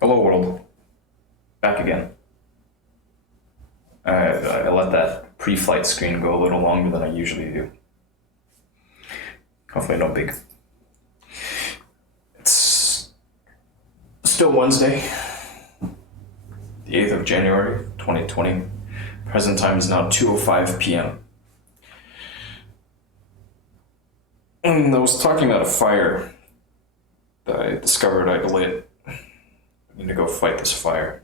Hello world, back again. I let that pre-flight screen go a little longer than I usually do. Hopefully no big. It's still Wednesday, the 8th of January, 2020. Present time is now 2:05 p.m. And I was talking about a fire that I discovered I'd lit. I need to go fight this fire.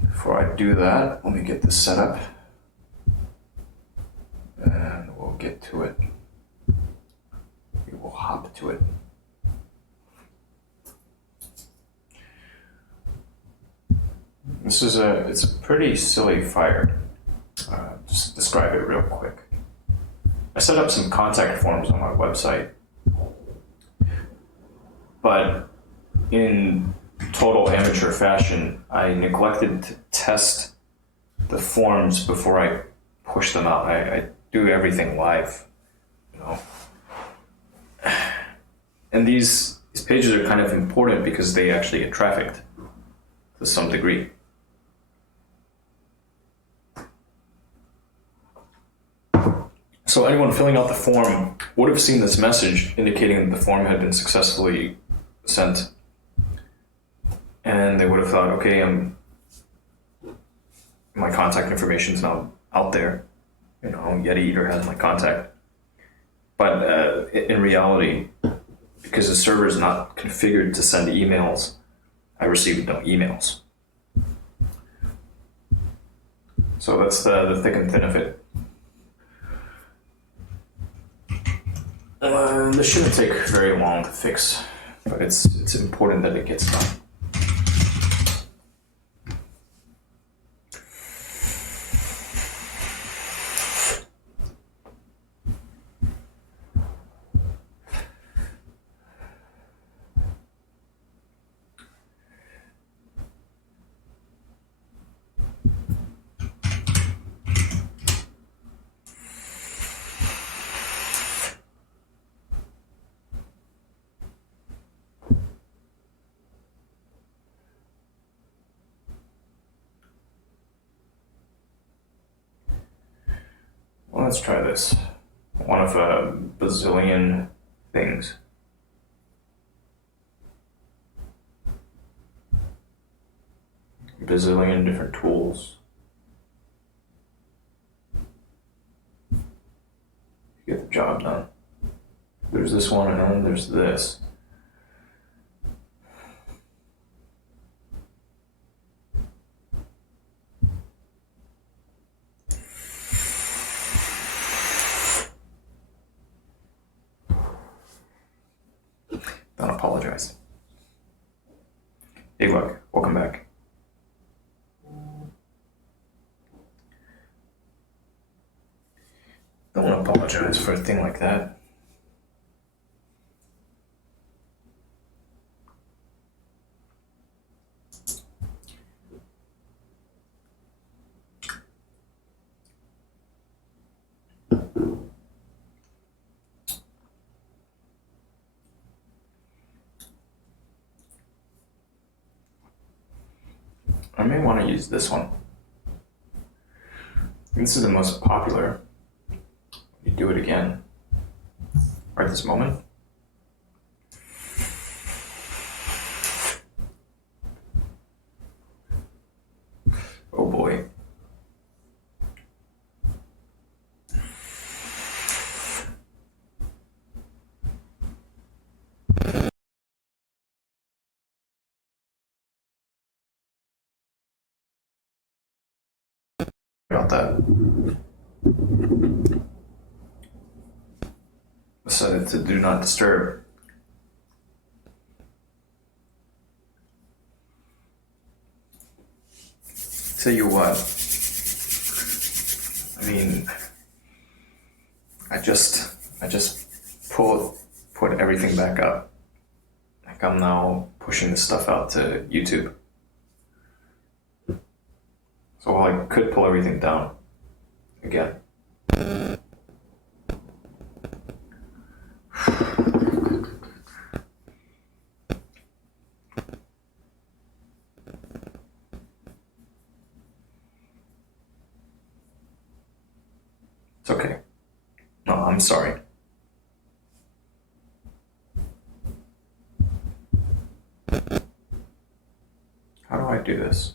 Before I do that, let me get this set up and we'll get to it. We will hop to it. It's a pretty silly fire. Just describe it real quick. I set up some contact forms on my website, but in total amateur fashion, I neglected to test the forms before I push them out. I do everything live, you know. And these pages are kind of important because they actually get trafficked to some degree. So anyone filling out the form would have seen this message indicating that the form had been successfully sent. And they would have thought, okay, my contact information is now out there. You know, Yeti Eater has my contact. But in reality, because the server is not configured to send emails, I received no emails. So that's the thick and thin of it. This shouldn't take very long to fix, but it's important that it gets done. Well, let's try this. One of a bazillion things. Bazillion different tools. Get the job done. There's this one, and then there's this. Don't apologize. Hey, look, welcome back. Don't apologize for a thing like that. I may want to use this one. This is the most popular. You do it again. Right this moment. Oh boy. About that. Set it to do not disturb. Tell you what. I mean, I just put everything back up. Like I'm now pushing this stuff out to YouTube. So while I could pull everything down again. It's okay. No, I'm sorry. How do I do this?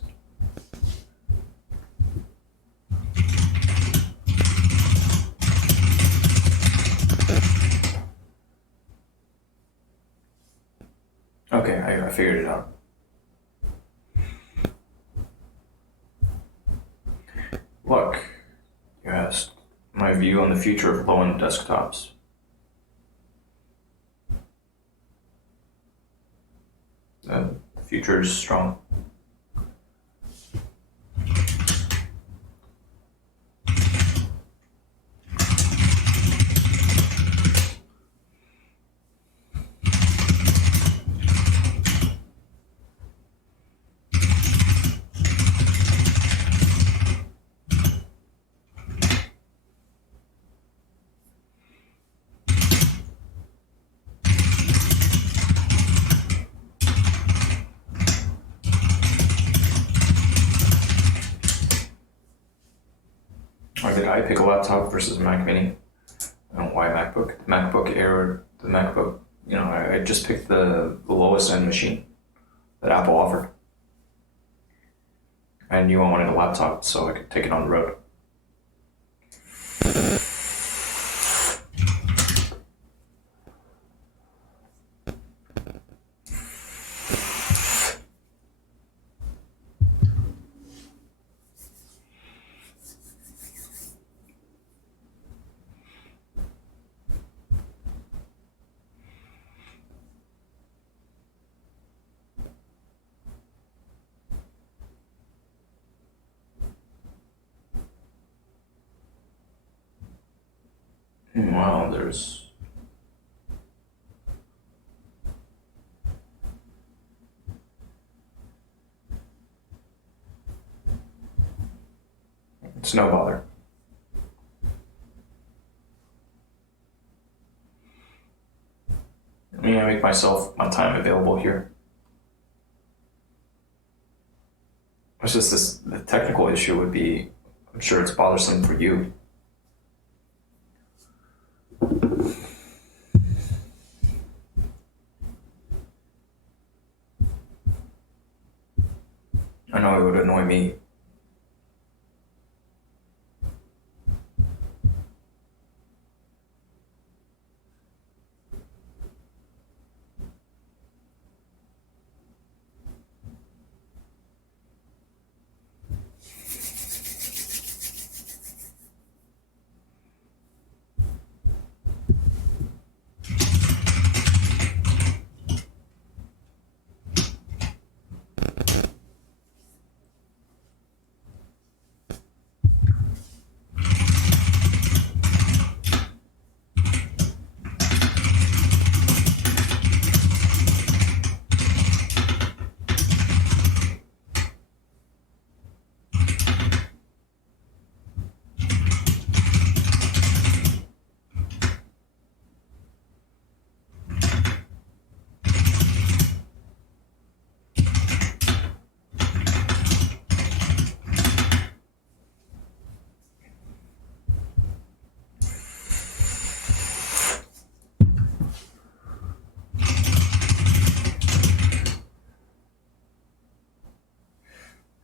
Okay, I figured it out. Look, you asked my view on the future of low-end desktops. The future is strong. Or did I pick a laptop versus a Mac Mini? I don't know why MacBook. MacBook Air or the MacBook. I just picked the lowest end machine that Apple offered. I knew I wanted a laptop so I could take it on the road. Wow, it's no bother. I make my time available here. It's just the technical issue would be, I'm sure it's bothersome for you. I know it would annoy me.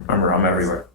Remember, I'm everywhere.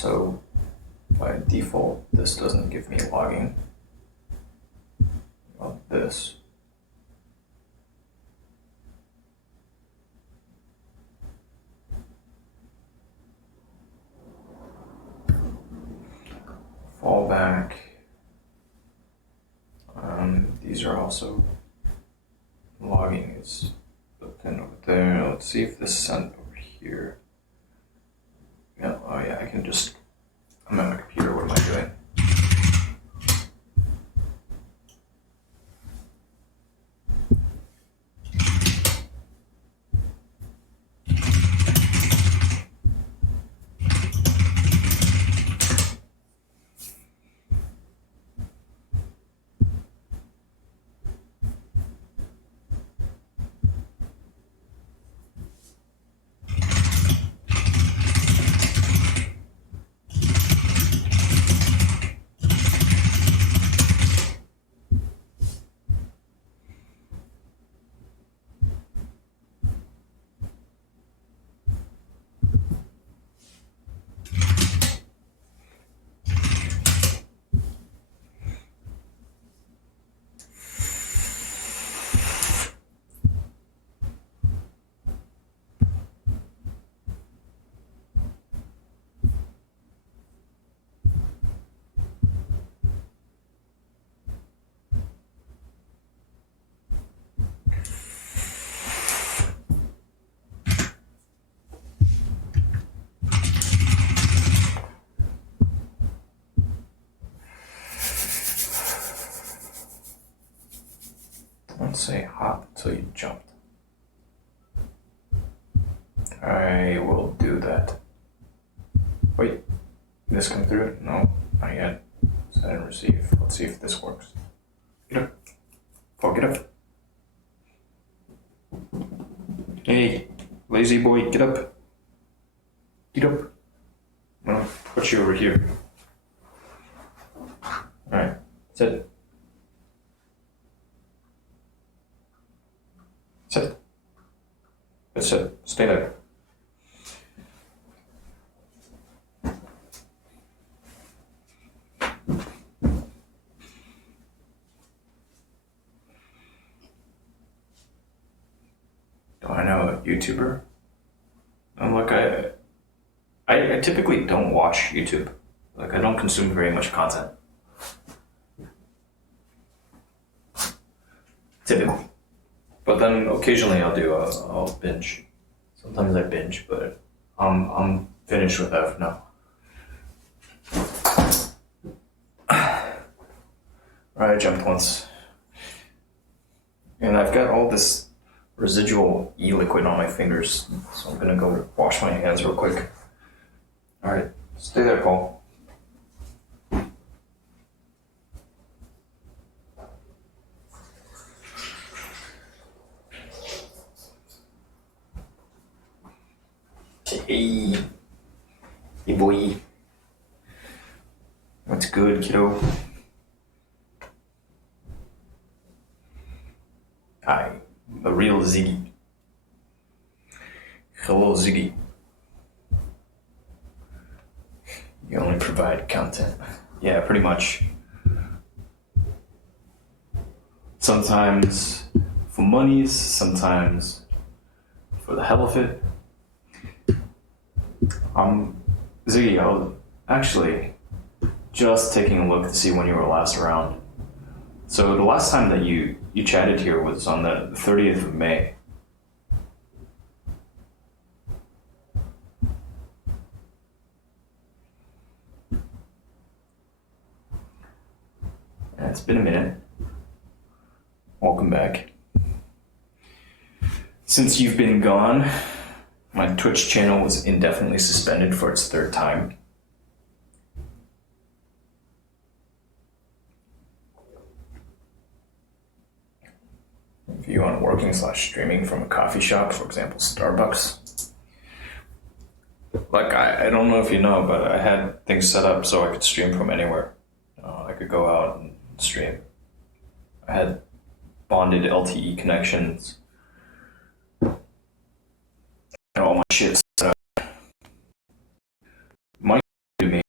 So by default, this doesn't give me logging. Well, this. Fallback. These are also logging is built in over there. Let's see if this is sent over here. Yeah, oh yeah, I can just, I'm at my computer, what am I doing? Don't say hop until you jumped. I will do that. Wait, did this come through? No, not yet. Send and receive. Let's see if this works. Get up. Oh, get up. Hey, lazy boy, get up. Get up. I'm gonna put you over here. Alright, sit. Sit. Good sit. Stay there. Do I know a YouTuber? And look, I typically don't watch YouTube. Like, I don't consume very much content. Typically. But then occasionally I'll binge. Sometimes I binge, but I'm finished with that for now. Alright, I jumped once. And I've got all this residual e-liquid on my fingers, so I'm gonna go wash my hands real quick. Alright, stay there, Paul. Hey. Hey, boy. What's good, kiddo? Hi, the real Ziggy. Hello, Ziggy. You only provide content. Yeah, pretty much. Sometimes for monies, sometimes for the hell of it. Ziggy, I was actually just taking a look to see when you were last around. So the last time that you chatted here was on the 30th of May. And it's been a minute. Welcome back. Since you've been gone, my Twitch channel was indefinitely suspended for its third time. If you want working/streaming from a coffee shop, for example, Starbucks. Like, I don't know if you know, but I had things set up so I could stream from anywhere. I could go out and stream. I had bonded LTE connections. And all my shit set up. Money to me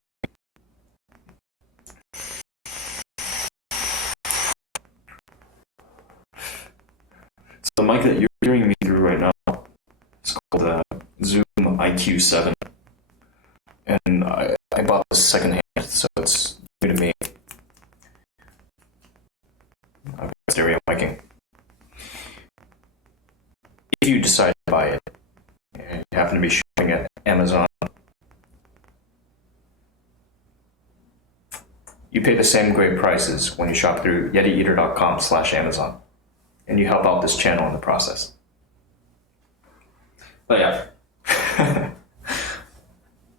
So the mic that you're hearing me through right now is called Zoom IQ7. And I bought this secondhand, so it's new to me. I've got stereo micing. If you decide to buy it, and you happen to be shopping at Amazon, you pay the same great prices when you shop through YetiEater.com/Amazon, and you help out this channel in the process. But yeah,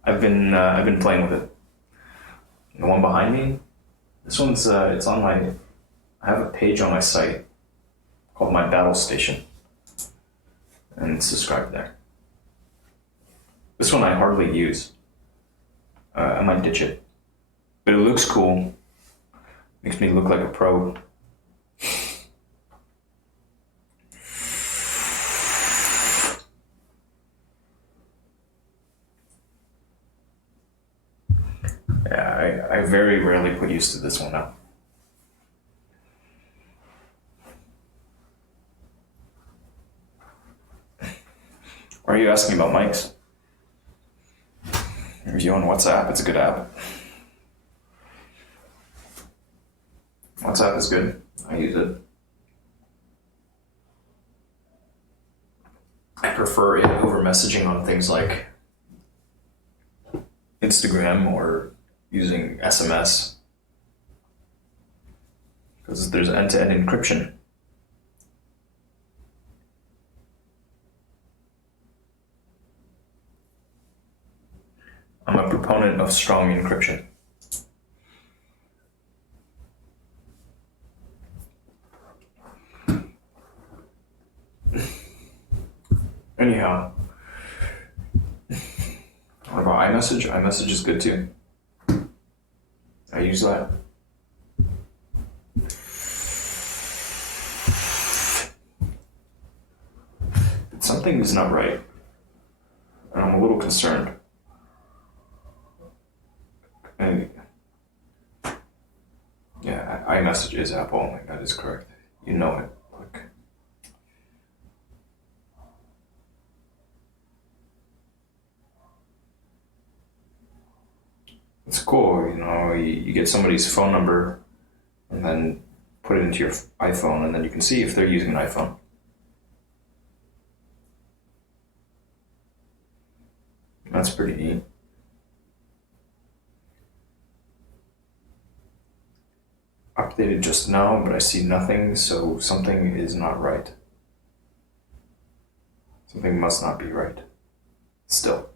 I've been playing with it. The one behind me, this one's it's on my. I have a page on my site called My Battle Station, and subscribe there. This one I hardly use. I might ditch it, but it looks cool. Makes me look like a pro. Yeah, I very rarely put use to this one now. Why are you asking about mics? If you on WhatsApp, it's a good app. WhatsApp is good. I use it. I prefer it over messaging on things like Instagram or using SMS because there's end-to-end encryption. I'm a proponent of strong encryption. Anyhow, what about iMessage? iMessage is good too. I use that. But something is not right, and I'm a little concerned. And yeah, iMessage is Apple only. That is correct. You know it. Like, it's cool, you know. You get somebody's phone number, and then put it into your iPhone, and then you can see if they're using an iPhone. That's pretty neat. Updated just now, but I see nothing, so something is not right. Something must not be right. Still,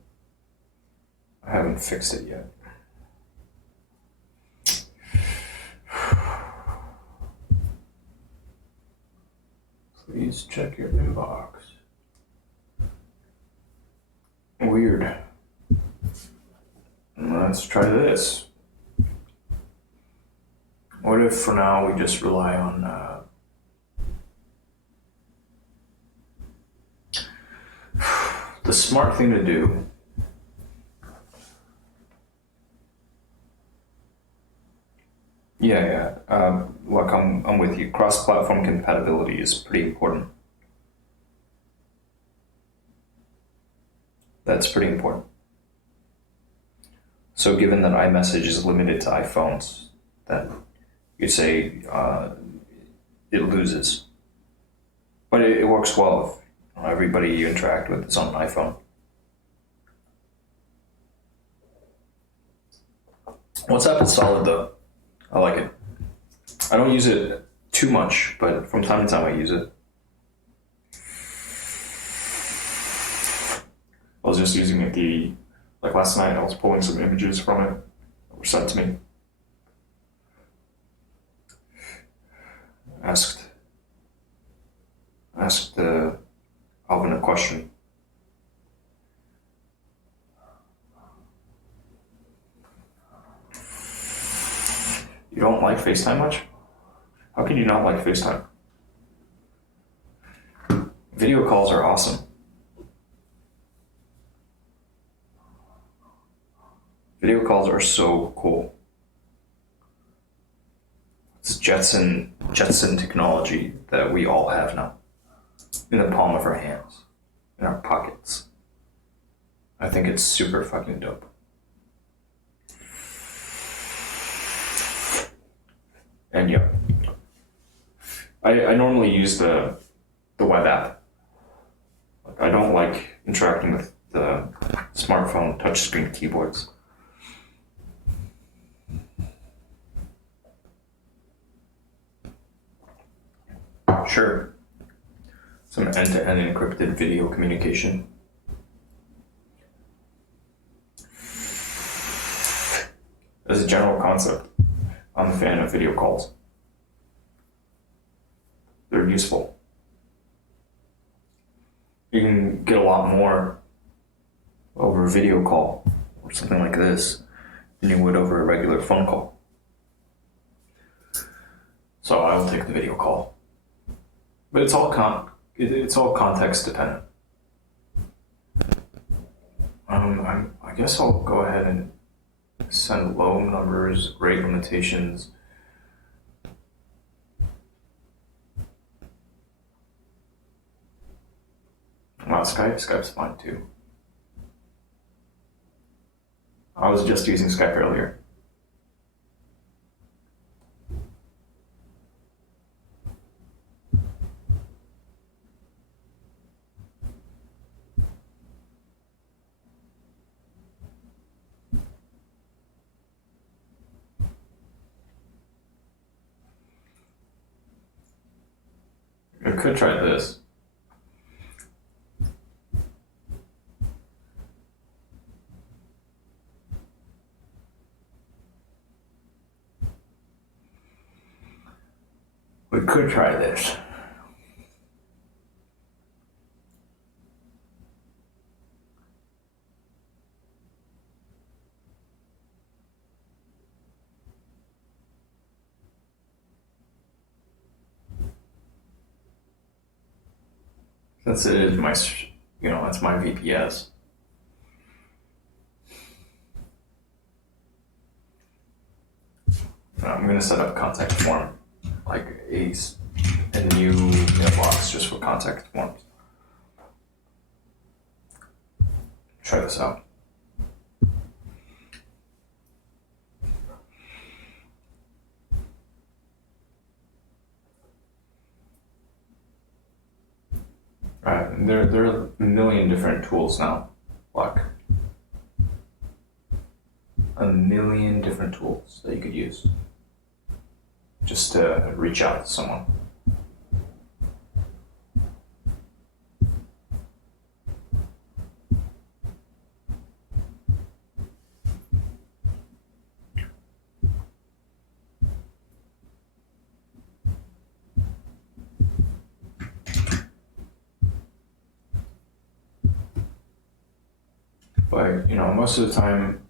I haven't fixed it yet. Please check your inbox. Weird. Let's try this. What if for now we just rely on the smart thing to do? Yeah. Look, I'm with you. Cross-platform compatibility is pretty important. That's pretty important. So given that iMessage is limited to iPhones, then you'd say it loses. But it works well if everybody you interact with is on an iPhone. WhatsApp is solid though. I like it. I don't use it too much, but from time to time I use it. I was just using it like last night I was pulling some images from it that were sent to me. Asked Alvin a question. You don't like FaceTime much? How can you not like FaceTime? Video calls are awesome. Video calls are so cool. It's Jetson technology that we all have now. in the palm of our hands, in our pockets. I think it's super fucking dope. And yeah, I normally use the web app. I don't like interacting with the smartphone touchscreen keyboards. Sure, some end-to-end encrypted video communication. As a general concept, I'm a fan of video calls. They're useful. You can get a lot more over a video call or something like this than you would over a regular phone call. So I will take the video call. But it's all context dependent. I guess I'll go ahead and send low numbers, rate limitations. Wow, Skype's fine too. I was just using Skype earlier. I could try this. We could try this. Since it is my, that's my VPS. I'm gonna set up contact form, like a new inbox just for contact forms. Try this out. Alright, there are a million different tools now. Like a million different tools that you could use just to reach out to someone. But, most of the time,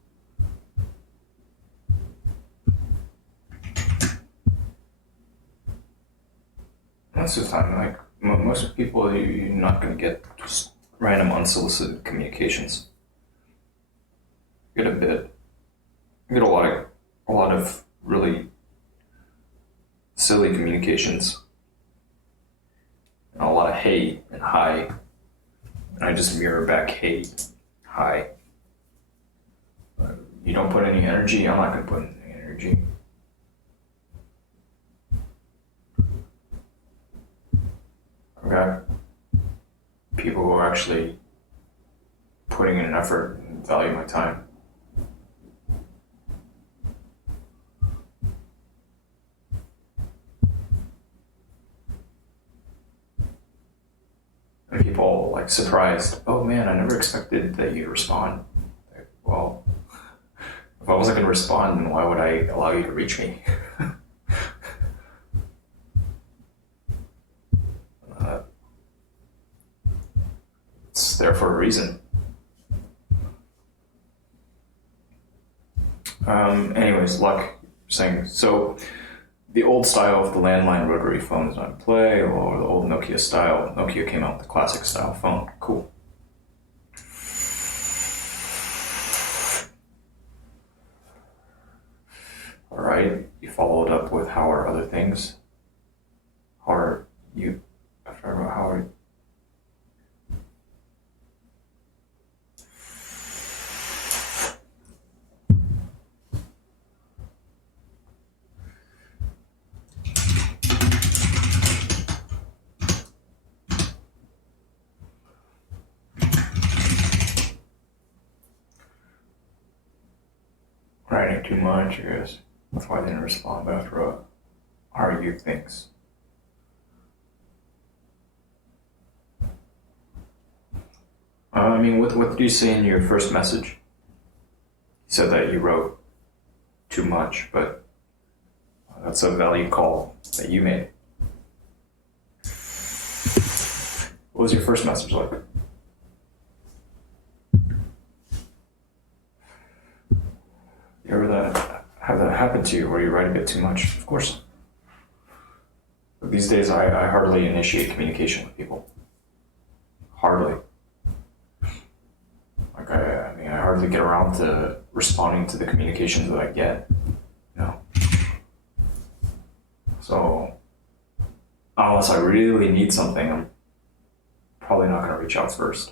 like, most people, you're not going to get just random unsolicited communications. You get a lot of really silly communications, and a lot of hey and hi, and I just mirror back hey, hi. You don't put any energy, I'm not going to put any energy. I've got people who are actually putting in an effort and value my time. And people like surprised, oh man, I never expected that you'd respond. Like, well, if I wasn't going to respond, then why would I allow you to reach me? It's there for a reason. Anyways, Luck saying, so the old style of the landline rotary phone is not in play, or the old Nokia style. Nokia came out with the classic style phone. Cool. All right, you followed up with how are other things? How are you? How are too much, I guess. That's why I didn't respond after a argue things. I mean, what did you say in your first message? You said that you wrote too much, but that's a value call that you made. What was your first message like? You ever have that happen to you where you write a bit too much? Of course. But these days, I hardly initiate communication with people. Hardly. Like, I mean, I hardly get around to responding to the communications that I get. So, unless I really need something, I'm probably not going to reach out first.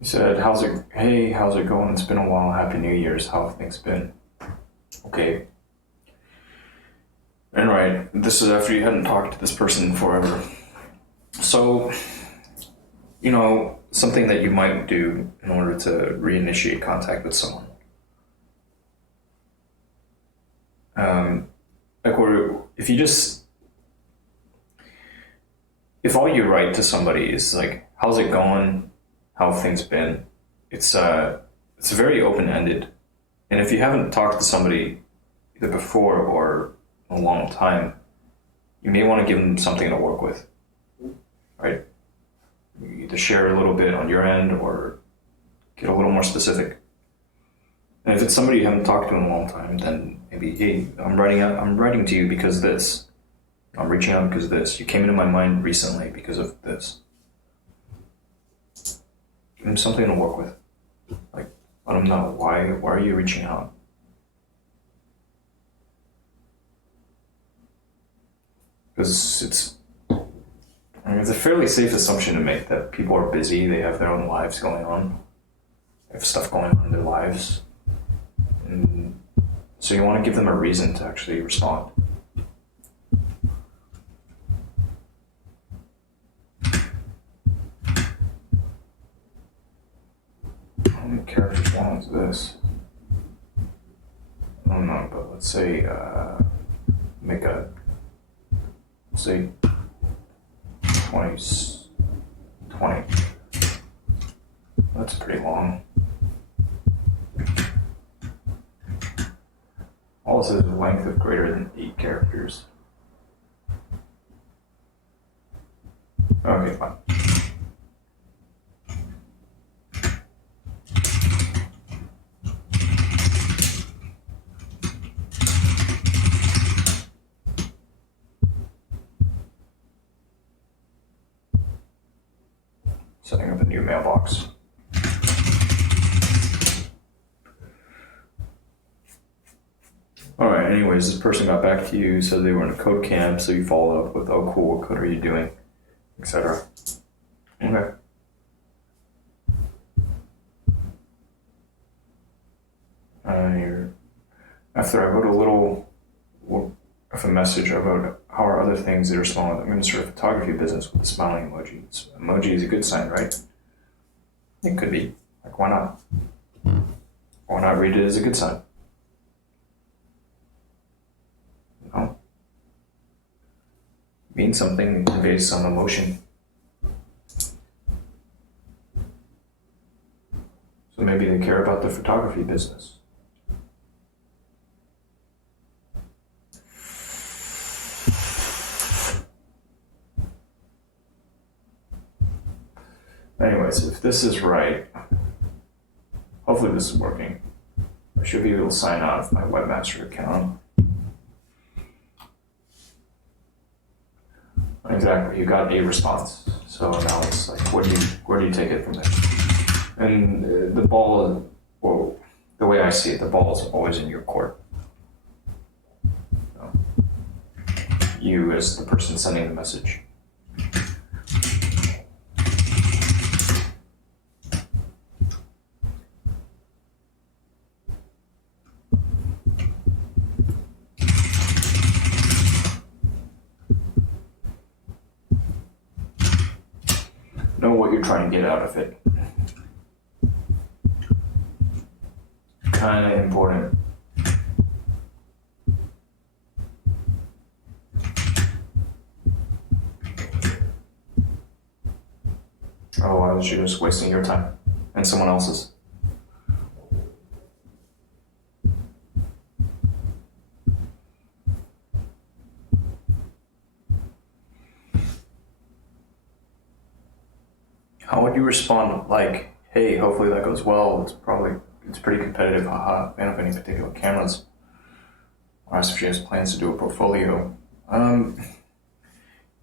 You said, how's it going? It's been a while. Happy New Year's. How have things been? Okay. And right, this is after you hadn't talked to this person forever. So, something that you might do in order to reinitiate contact with someone. If all you write to somebody is like, how's it going? How have things been? It's very open-ended. And if you haven't talked to somebody either before or a long time, you may want to give them something to work with, right? You either share a little bit on your end or get a little more specific. And if it's somebody you haven't talked to in a long time, then maybe, hey, I'm writing to you because this. I'm reaching out because of this. You came into my mind recently because of this. Give them something to work with. Like, let them know why are you reaching out? Because it's a fairly safe assumption to make that people are busy, they have their own lives going on, they have stuff going on in their lives, and so you want to give them a reason to actually respond. How many characters long is this? I don't know, but let's say say 20. That's pretty long. All this is a length of greater than 8 characters. Okay, fine. Setting up a new mailbox. Alright, anyways, this person got back to you, said they were in a code camp, so you followed up with, oh cool, what code are you doing? Etc. Okay. After I wrote a little of a message about how are other things that are small. I'm going to start a photography business with the smiling emoji. Emoji is a good sign, right? It could be. Like, why not? Why not read it as a good sign? Means something, conveys some emotion. So maybe they care about the photography business. Anyways, if this is right, hopefully this is working. I should be able to sign out of my webmaster account. Exactly, you got a response. So now it's like, where do you take it from there? And the ball, well, the way I see it, the ball is always in your court. So, you as the person sending the message. Know what you're trying to get out of it. Kind of important. Otherwise, you're just wasting your time and someone else's. How would you respond? Like, hey, hopefully that goes well. It's pretty competitive. Haha. I don't have any particular cameras. Or ask if she has plans to do a portfolio.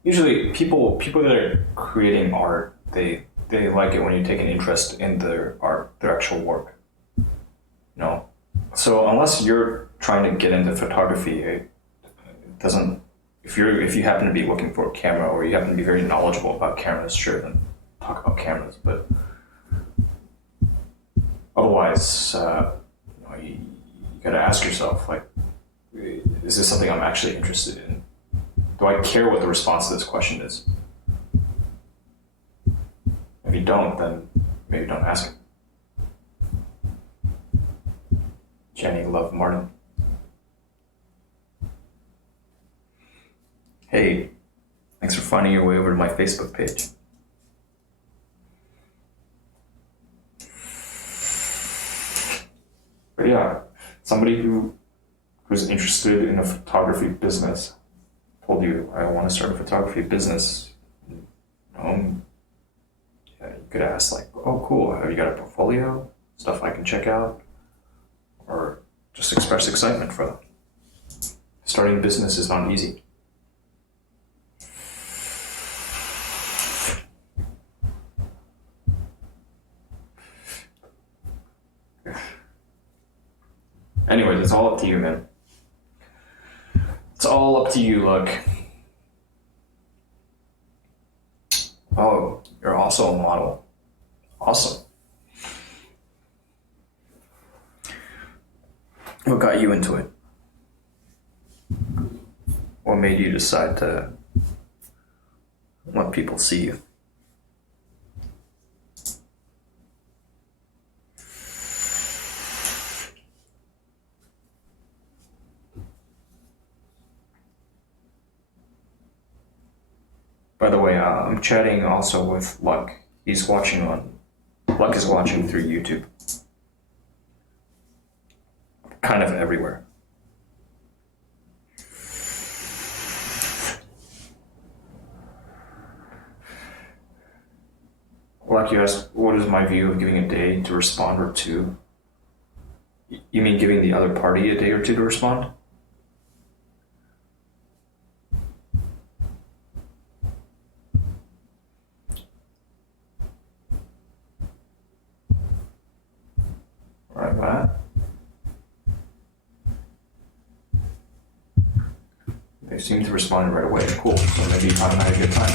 Usually, people that are creating art, they like it when you take an interest in their art, their actual work. So unless you're trying to get into photography, it doesn't. If you happen to be looking for a camera, or you happen to be very knowledgeable about cameras, sure, then talk about cameras. But otherwise, you gotta ask yourself, like, is this something I'm actually interested in? Do I care what the response to this question is? If you don't, then maybe don't ask it. Jenny Love Martin. Hey, thanks for finding your way over to my Facebook page. But yeah, somebody who's interested in a photography business told you, I want to start a photography business. You could ask, like, oh, cool, have you got a portfolio? Stuff I can check out? Or just express excitement for them. Starting a business is not easy. Anyways, it's all up to you, man. It's all up to you, look. Oh, you're also a model. Awesome. What got you into it? What made you decide to let people see you? By the way, I'm chatting also with Luck. Luck is watching through YouTube. Kind of everywhere. Luck, you asked, what is my view of giving a day to respond or two? You mean giving the other party a day or two to respond? Like that. They seem to respond right away. Cool. So maybe you thought I had a good time.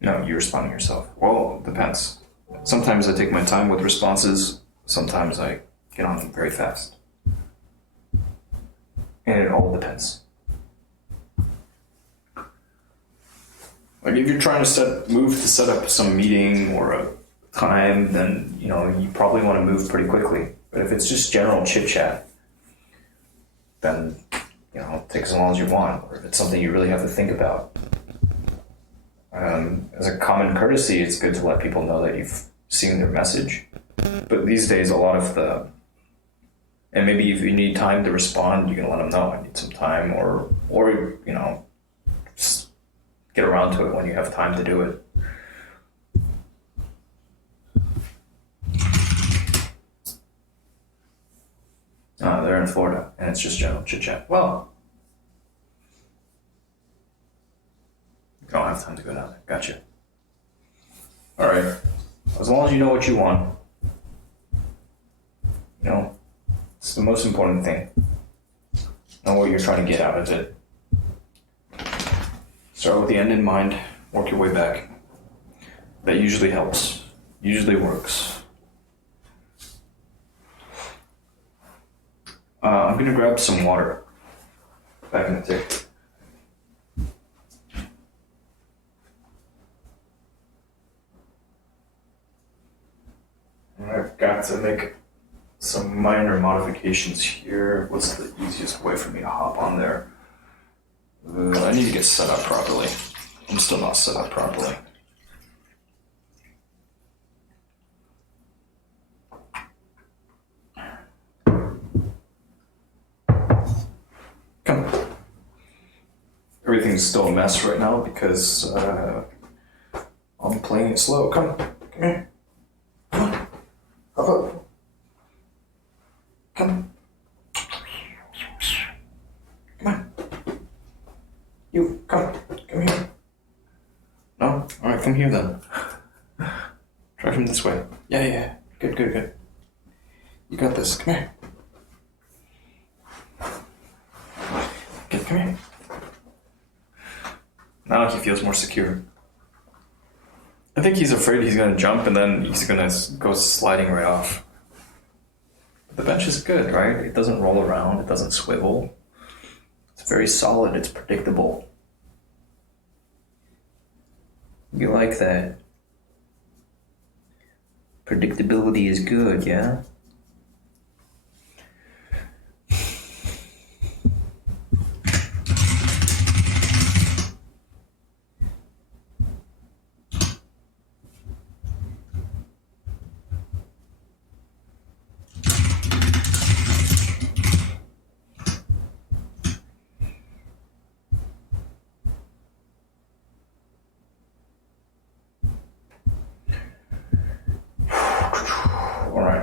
No, you're responding yourself. Well, it depends. Sometimes I take my time with responses. Sometimes I get on them very fast. And it all depends. Like if you're trying to set up some meeting or a time, then you probably want to move pretty quickly. But if it's just general chit chat, then take as long as you want. Or if it's something you really have to think about, as a common courtesy, it's good to let people know that you've seen their message. But these days, and maybe if you need time to respond, you can let them know I need some time, or just get around to it when you have time to do it. They're in Florida, and it's just general chit chat. Well, you don't have time to go down there. Gotcha. All right. As long as you know what you want, it's the most important thing. Know what you're trying to get out of it. Start with the end in mind. Work your way back. That usually helps. Usually works. I'm gonna grab some water back in the tank. I've got to make some minor modifications here. What's the easiest way for me to hop on there? I need to get set up properly. I'm still not set up properly. Come. Everything's still a mess right now because I'm playing it slow. Come here. Come on. Hop up. Come. Come on. You, come here. No? Alright, come here then. Try from this way. Yeah. Good. You got this. Come here. Good, come here. Now he feels more secure. I think he's afraid he's gonna jump and then he's gonna go sliding right off. But the bench is good, right? It doesn't roll around, it doesn't swivel. It's very solid, it's predictable. You like that? Predictability is good, yeah?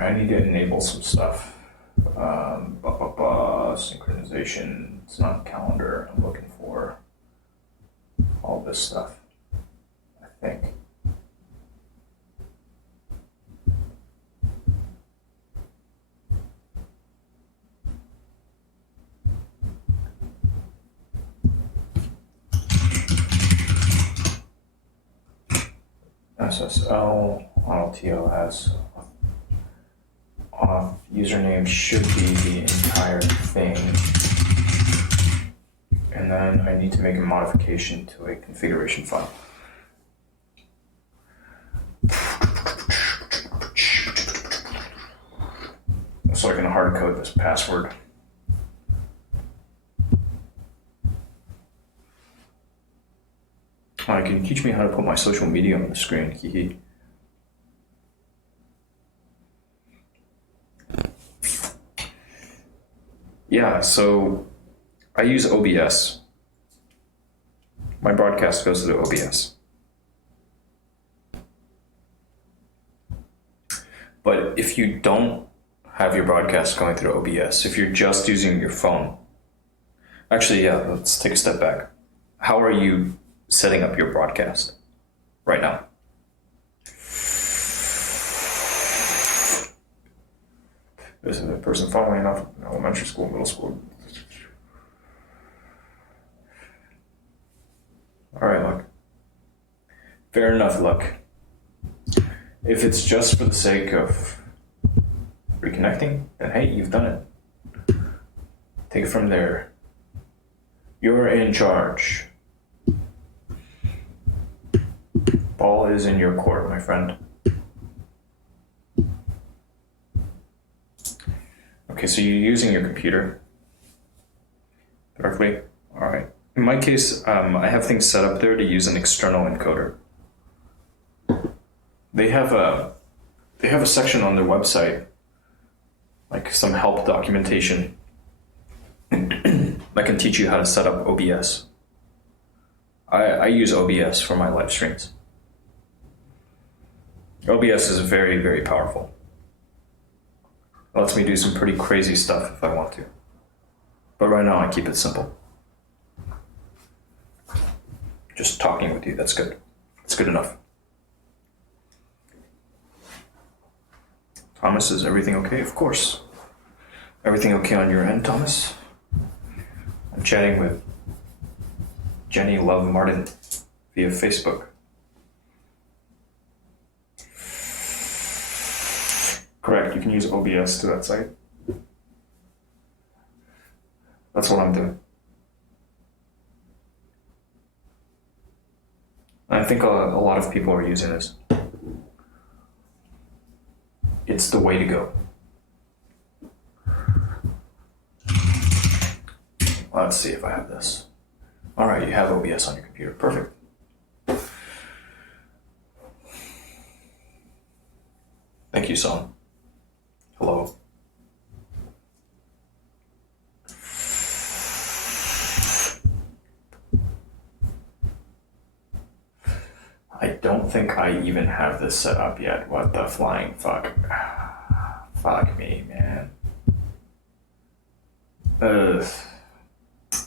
I need to enable some stuff. Synchronization. It's not calendar. I'm looking for all this stuff, I think. SSL RLTLS off username should be the entire thing, and then I need to make a modification to a configuration file. So I can hard code this password. Can you teach me how to put my social media on the screen? Hehe. Yeah, so I use OBS. My broadcast goes through OBS. But if you don't have your broadcast going through OBS, if you're just using your phone, actually, yeah, let's take a step back. How are you setting up your broadcast right now? This is a person following enough elementary school, middle school. All right, look. Fair enough, look. If it's just for the sake of reconnecting, then hey, you've done it. Take it from there. You're in charge. Ball is in your court, my friend. Okay, so you're using your computer directly. All right. In my case, I have things set up there to use an external encoder. They have a section on their website, like some help documentation that can teach you how to set up OBS. I use OBS for my live streams. OBS is very, very powerful. It lets me do some pretty crazy stuff if I want to. But right now I keep it simple. Just talking with you, that's good. That's good enough. Thomas, is everything okay? Of course. Everything okay on your end, Thomas? I'm chatting with Jenny Love Martin via Facebook. Correct, you can use OBS to that site. That's what I'm doing. And I think a lot of people are using this. It's the way to go. Let's see if I have this. All right, you have OBS on your computer. Perfect. Thank you, son. Hello. I don't think I even have this set up yet. What the flying fuck? Fuck me, man.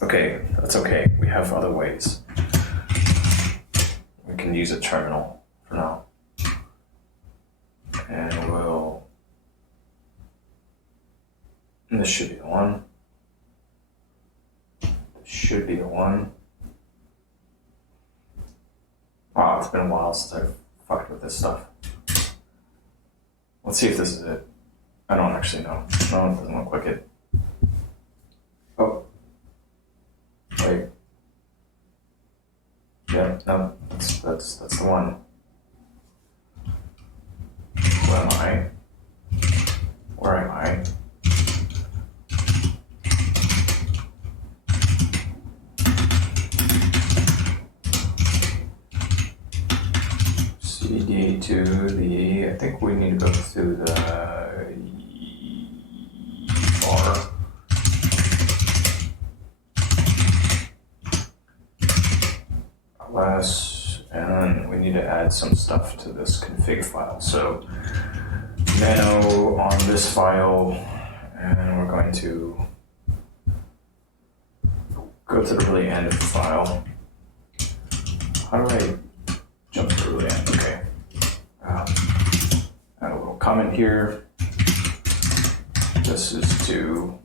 Okay, that's okay. We have other ways. We can use a terminal for now. And we'll... And this should be the one. This should be the one. Wow, it's been a while since I've fucked with this stuff. Let's see if this is it. I don't actually know. No, it doesn't look like it. Oh. Wait. Yeah, no, that's the one. Where am I? Where am I? CD to the, I think we need to go through the bar. Less, and then we need to add some stuff to this config file. So nano on this file, and we're going to go to the really end of the file. How do I jump to the really end? Okay. Add a little comment here. This is to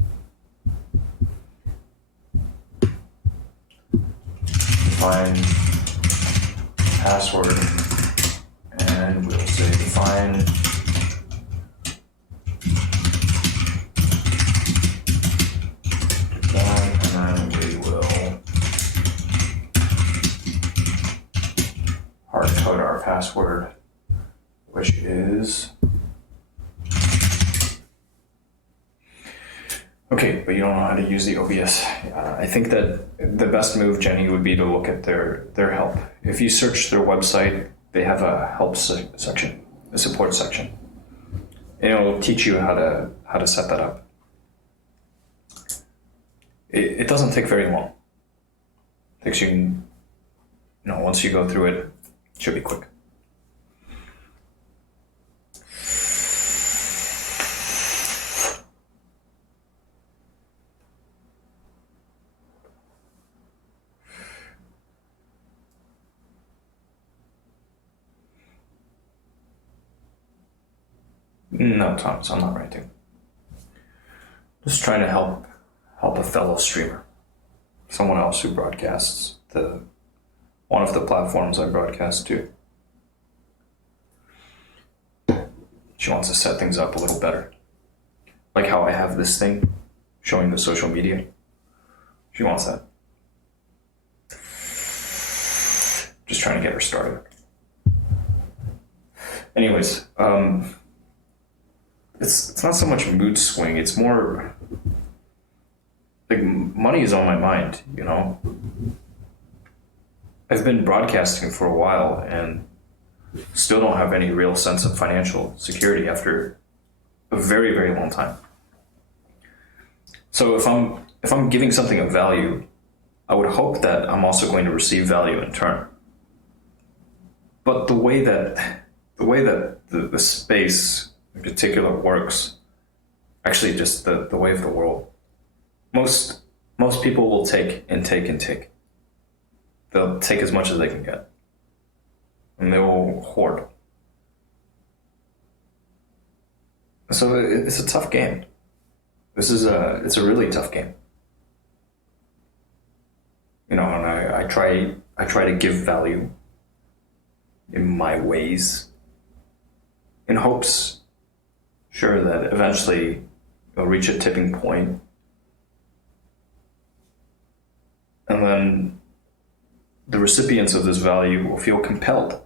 define password, and we'll say define and then we will hard code our password, which is okay, but you don't know how to use the OBS. I think that the best move, Jenny, would be to look at their help. If you search their website, they have a help section, a support section. And it'll teach you how to set that up. It doesn't take very long. It takes you, once you go through it, it should be quick. No, Thomas, I'm not ranting. Just trying to help a fellow streamer, someone else who broadcasts to one of the platforms I broadcast to. She wants to set things up a little better. Like how I have this thing showing the social media. She wants that. Just trying to get her started. Anyways, it's not so much a mood swing, it's more like money is on my mind, I've been broadcasting for a while and still don't have any real sense of financial security after a very, very long time. So if I'm giving something of value, I would hope that I'm also going to receive value in turn. But the way that the space in particular works, actually just the way of the world, most people will take and take and take. They'll take as much as they can get, and they will hoard. So it's a tough game. It's a really tough game. And I try to give value in my ways, in hopes, sure, that eventually you'll reach a tipping point And then the recipients of this value will feel compelled.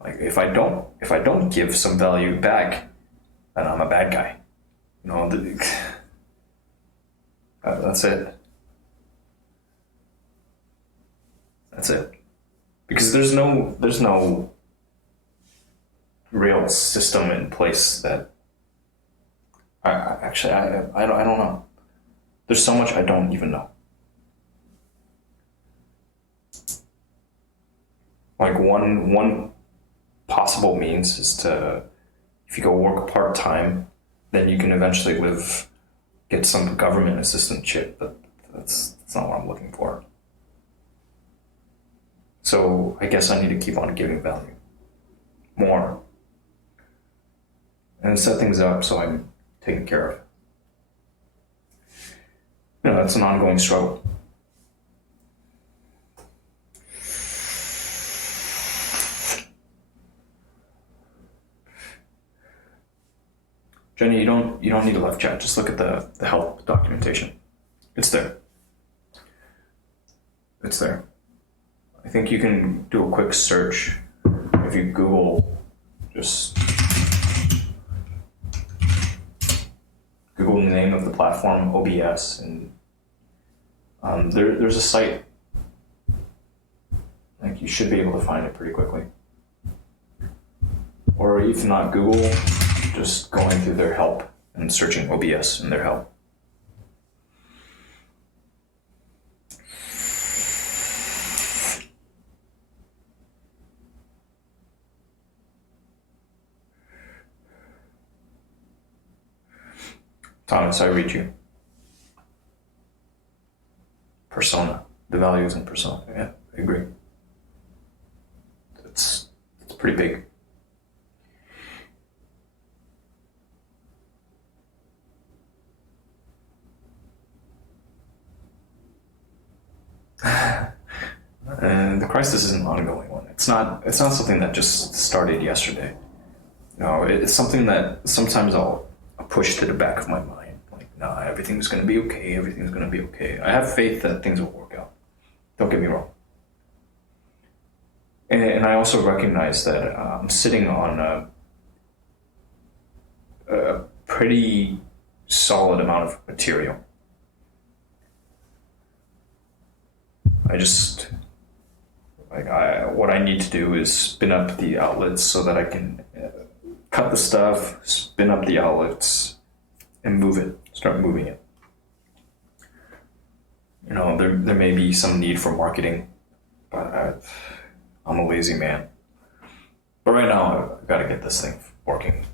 Like if I don't give some value back, then I'm a bad guy. That's it. That's it. Because there's no real system in place that I don't know. There's so much I don't even know. Like one possible means is to, if you go work part-time, then you can eventually get some government assistantship, but that's not what I'm looking for. So I guess I need to keep on giving value more and set things up so I'm taken care of. That's an ongoing struggle. Jenny, you don't need a live chat. Just look at the help documentation. It's there. It's there. I think you can do a quick search if you Google the name of the platform, OBS, and there's a site. Like you should be able to find it pretty quickly. Or if not Google, just going through their help and searching OBS in their help. Thomas, I read you. Persona. The value is in persona. Yeah, I agree. It's pretty big. And the crisis is an ongoing one. It's not something that just started yesterday. It's something that sometimes I'll push to the back of my mind. Like, nah, everything's going to be okay. Everything's going to be okay. I have faith that things will work out. Don't get me wrong. And I also recognize that I'm sitting on a pretty solid amount of material. What I need to do is spin up the outlets so that I can cut the stuff, spin up the outlets, and start moving it. There may be some need for marketing, but I'm a lazy man. But right now, I've got to get this thing working.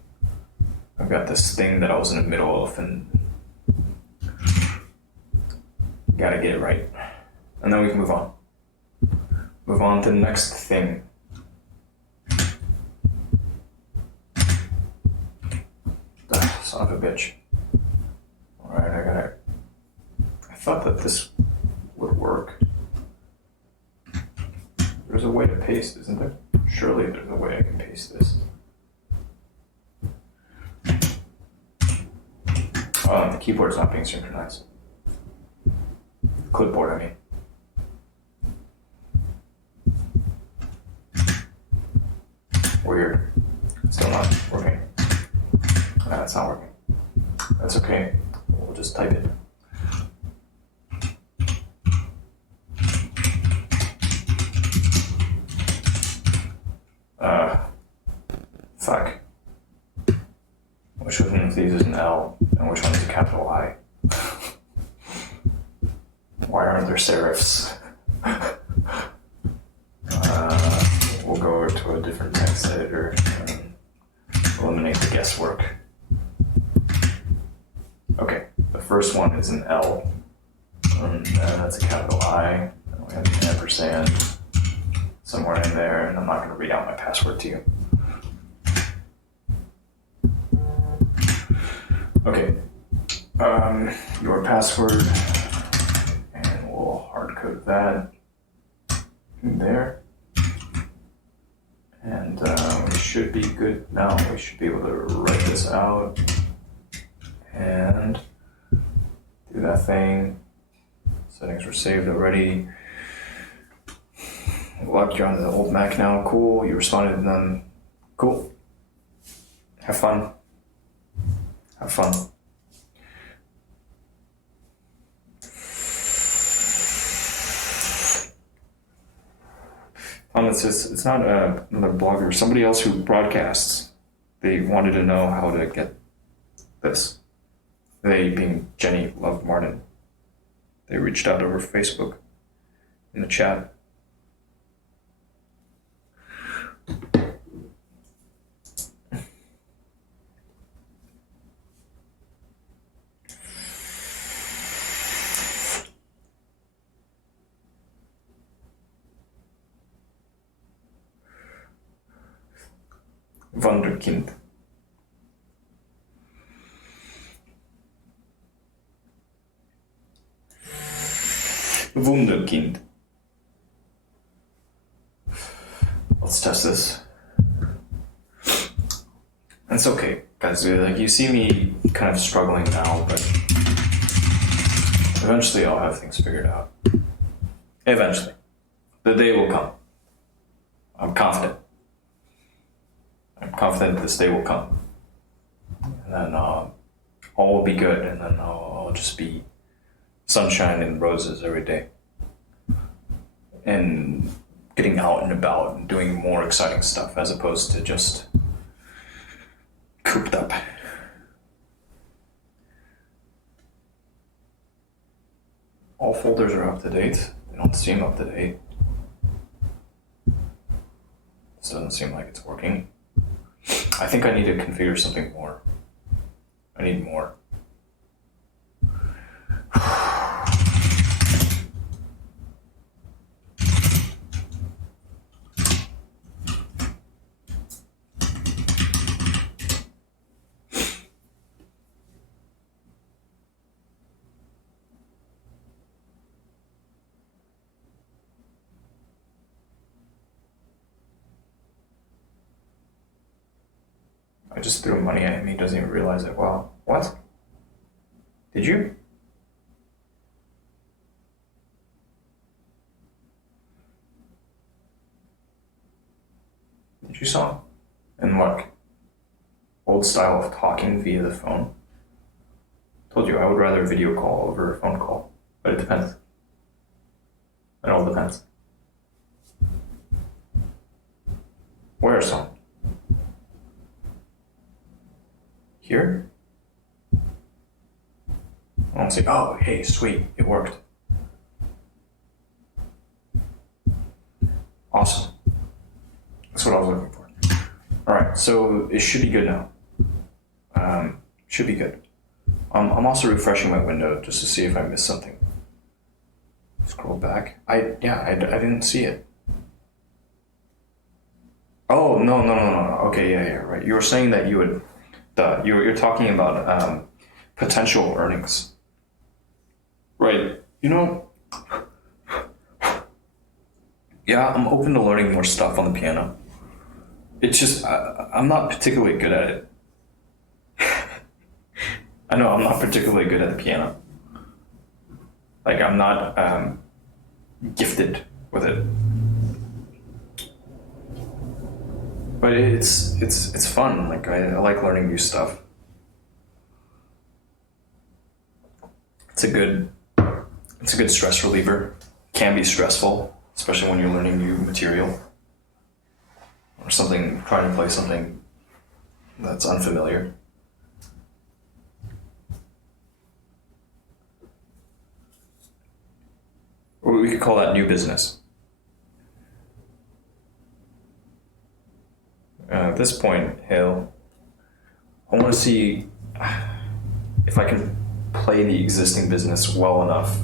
I've got this thing that I was in the middle of, and got to get it right. And then we can move on. Move on to the next thing. Son of a bitch. Alright, I thought that this would work. There's a way to paste, isn't there? Surely there's a way I can paste this. Oh, the keyboard's not being synchronized. Clipboard, I mean. Weird. Still not working. No, it's not working. That's okay. We'll just type it. Fuck. Which one of these is an L and which one is a capital I? Why aren't there serifs? We'll go over to a different text editor and eliminate the guesswork. Okay, the first one is an L, and that's a capital I. And we have an ampersand somewhere in there, and I'm not going to read out my password to you. Okay, your password, and we'll hard code that in there. And we should be good now. We should be able to write this out and do that thing. Settings were saved already. Look, you're on the old Mac now. Cool. You responded to them. Cool. Have fun. Have fun. It's not another blogger. Somebody else who broadcasts. They wanted to know how to get this. They, being Jenny Love Martin. They reached out over Facebook in the chat. Wunderkind. Wunderkind. Let's test this. It's okay, guys. Like, you see me kind of struggling now, but eventually I'll have things figured out. Eventually. The day will come. I'm confident. I'm confident this day will come. And then all will be good, and then I'll just be sunshine and roses every day. And getting out and about and doing more exciting stuff as opposed to just cooped up. All folders are up to date. They don't seem up to date. This doesn't seem like it's working. I think I need to configure something more. I need more. I just threw money at him. He doesn't even realize it. Wow. What? Did you? Did you saw him? And look, old style of talking via the phone. Told you I would rather video call over a phone call, but it depends. It all depends. Where's some? Here? I don't see. Oh, hey, sweet, it worked. Awesome. That's what I was looking for. All right, so it should be good now. Should be good. I'm also refreshing my window just to see if I missed something. Scroll back. I didn't see it. Oh, no. Okay, yeah, right. You were saying that you would. You're talking about potential earnings, right? Yeah, I'm open to learning more stuff on the piano. It's just I'm not particularly good at it. I know I'm not particularly good at the piano. Like, I'm not gifted with it, but it's fun. Like, I like learning new stuff. It's a good stress reliever. Can be stressful, especially when you're learning new material or something, trying to play something that's unfamiliar. Or we could call that new business. At this point, Huel, I want to see if I can play the existing business well enough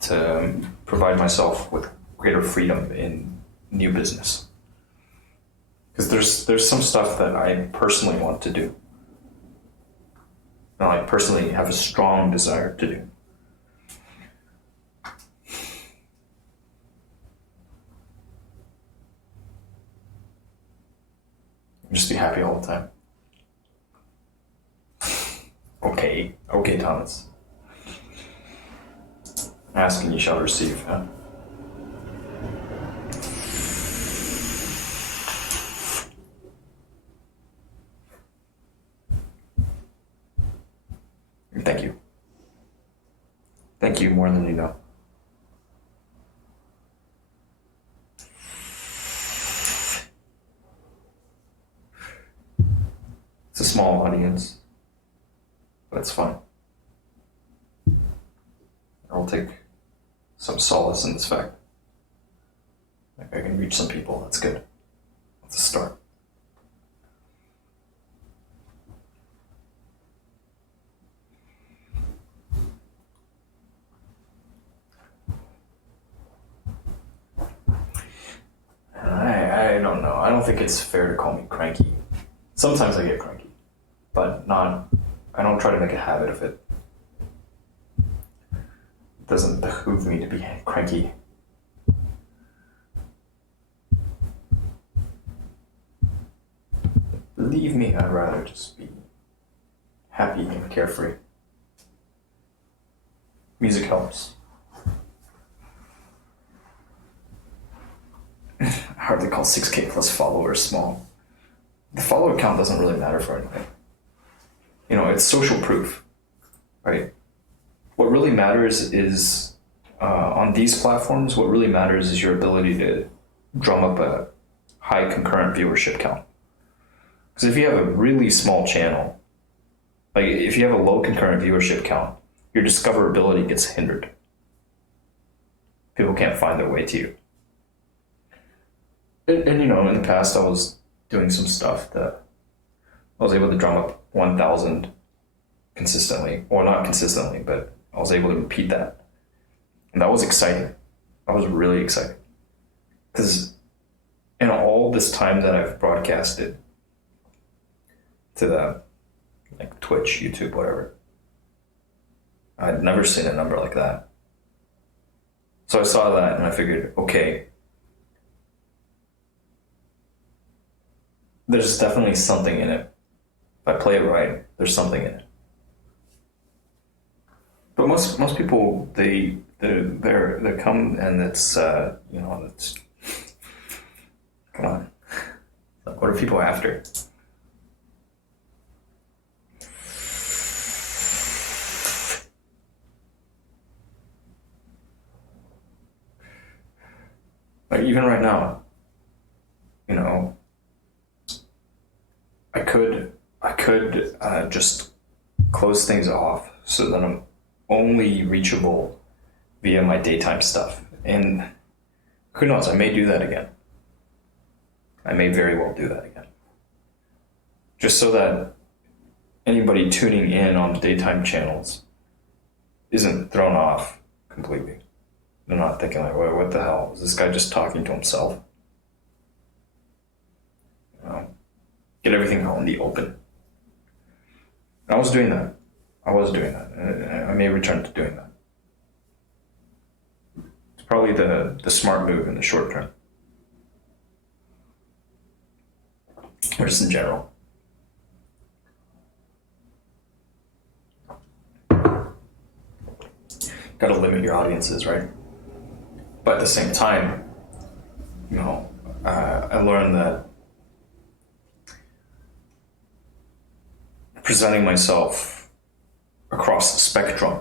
to provide myself with greater freedom in new business. Because there's some stuff that I personally want to do, and I personally have a strong desire to do. Just be happy all the time. Okay, Thomas. Ask and you shall receive. Huh? Thank you. Thank you more than you know. It's a small audience, but it's fine. I'll take some solace in this fact. If I can reach some people, that's good. That's a start. I don't know. I don't think it's fair to call me cranky. Sometimes I get cranky, but I don't try to make a habit of it. It doesn't behoove me to be cranky. Believe me, I'd rather just be happy and carefree. Music helps. I hardly call 6K plus followers small. The follower count doesn't really matter for anything. It's social proof, right? What really matters is, on these platforms, what really matters is your ability to drum up a high concurrent viewership count. Because if you have a really small channel, like if you have a low concurrent viewership count, your discoverability gets hindered. People can't find their way to you. And in the past I was doing some stuff that I was able to drum up 1,000 consistently, or not consistently, but I was able to repeat that. And that was exciting. That was really exciting. Because in all this time that I've broadcasted to the Twitch, YouTube, whatever, I'd never seen a number like that. So I saw that and I figured, okay, there's definitely something in it. If I play it right, there's something in it. But most people, they come and it's it's, come on, like, what are people after? Like even right now, I could just close things off so that I'm only reachable via my daytime stuff. And who knows, I may do that again. I may very well do that again. Just so that anybody tuning in on the daytime channels isn't thrown off completely. They're not thinking like, "Wait, what the hell? Is this guy just talking to himself?" Get everything out in the open. And I was doing that. I may return to doing that. It's probably the smart move in the short term. Or just in general. Got to limit your audiences, right? But at the same time, I learned that presenting myself across the spectrum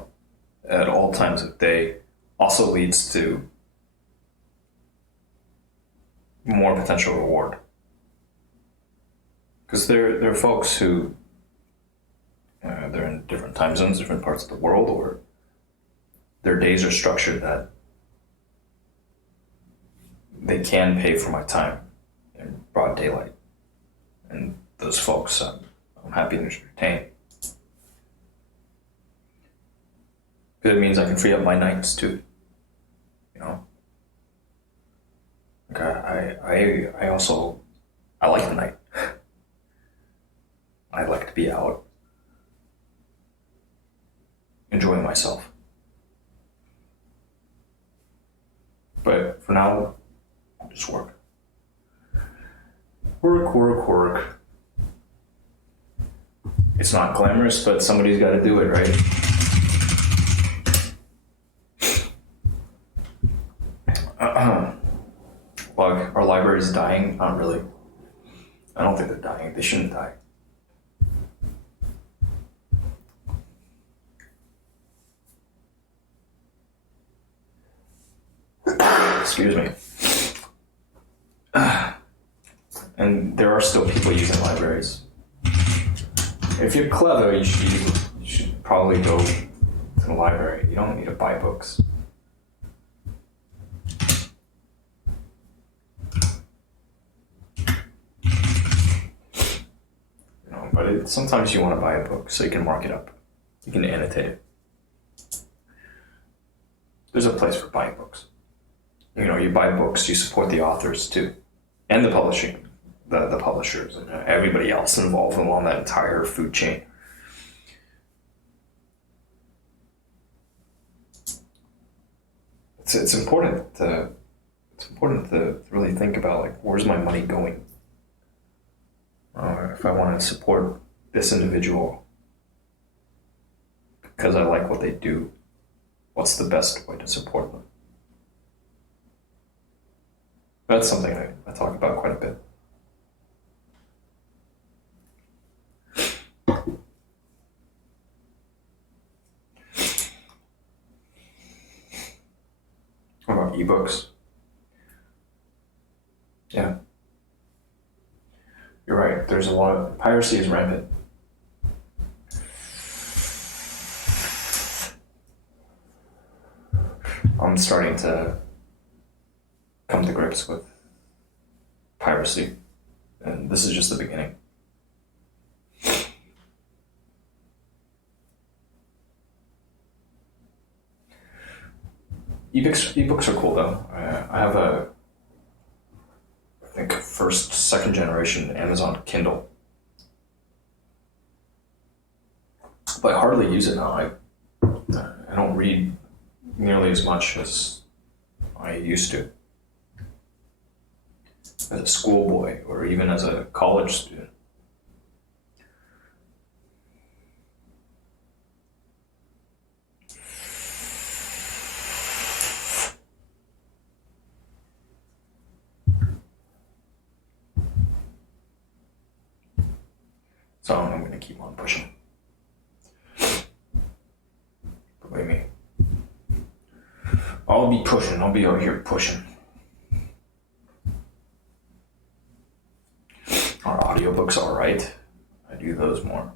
at all times of day also leads to more potential reward. Because there are folks who they're in different time zones, different parts of the world, or their days are structured that they can pay for my time in broad daylight. And those folks, I'm happy to entertain. Because it means I can free up my nights too. Like I also like the night. I like to be out, enjoying myself. But for now, just work. Work. It's not glamorous, but somebody's got to do it, right? Like, are libraries dying? Not really. I don't think they're dying. They shouldn't die. Excuse me. And there are still people using libraries. If you're clever, you should probably go to the library. You don't need to buy books. But sometimes you want to buy a book so you can mark it up. You can annotate it. There's a place for buying books. You buy books, you support the authors too, and the publishing, the publishers, and everybody else involved along that entire food chain. It's important to really think about, like, where's my money going? If I want to support this individual because I like what they do, what's the best way to support them? That's something I talk about quite a bit. What about ebooks? Yeah. You're right. There's a lot of piracy is rampant. I'm starting to come to grips with piracy, and this is just the beginning. Ebooks are cool though. I have I think first, second generation Amazon Kindle, but I hardly use it now. I don't read nearly as much as I used to as a schoolboy or even as a college student. So I'm going to keep on pushing. Believe me. I'll be pushing. I'll be out here pushing. Are audiobooks all right? I do those more.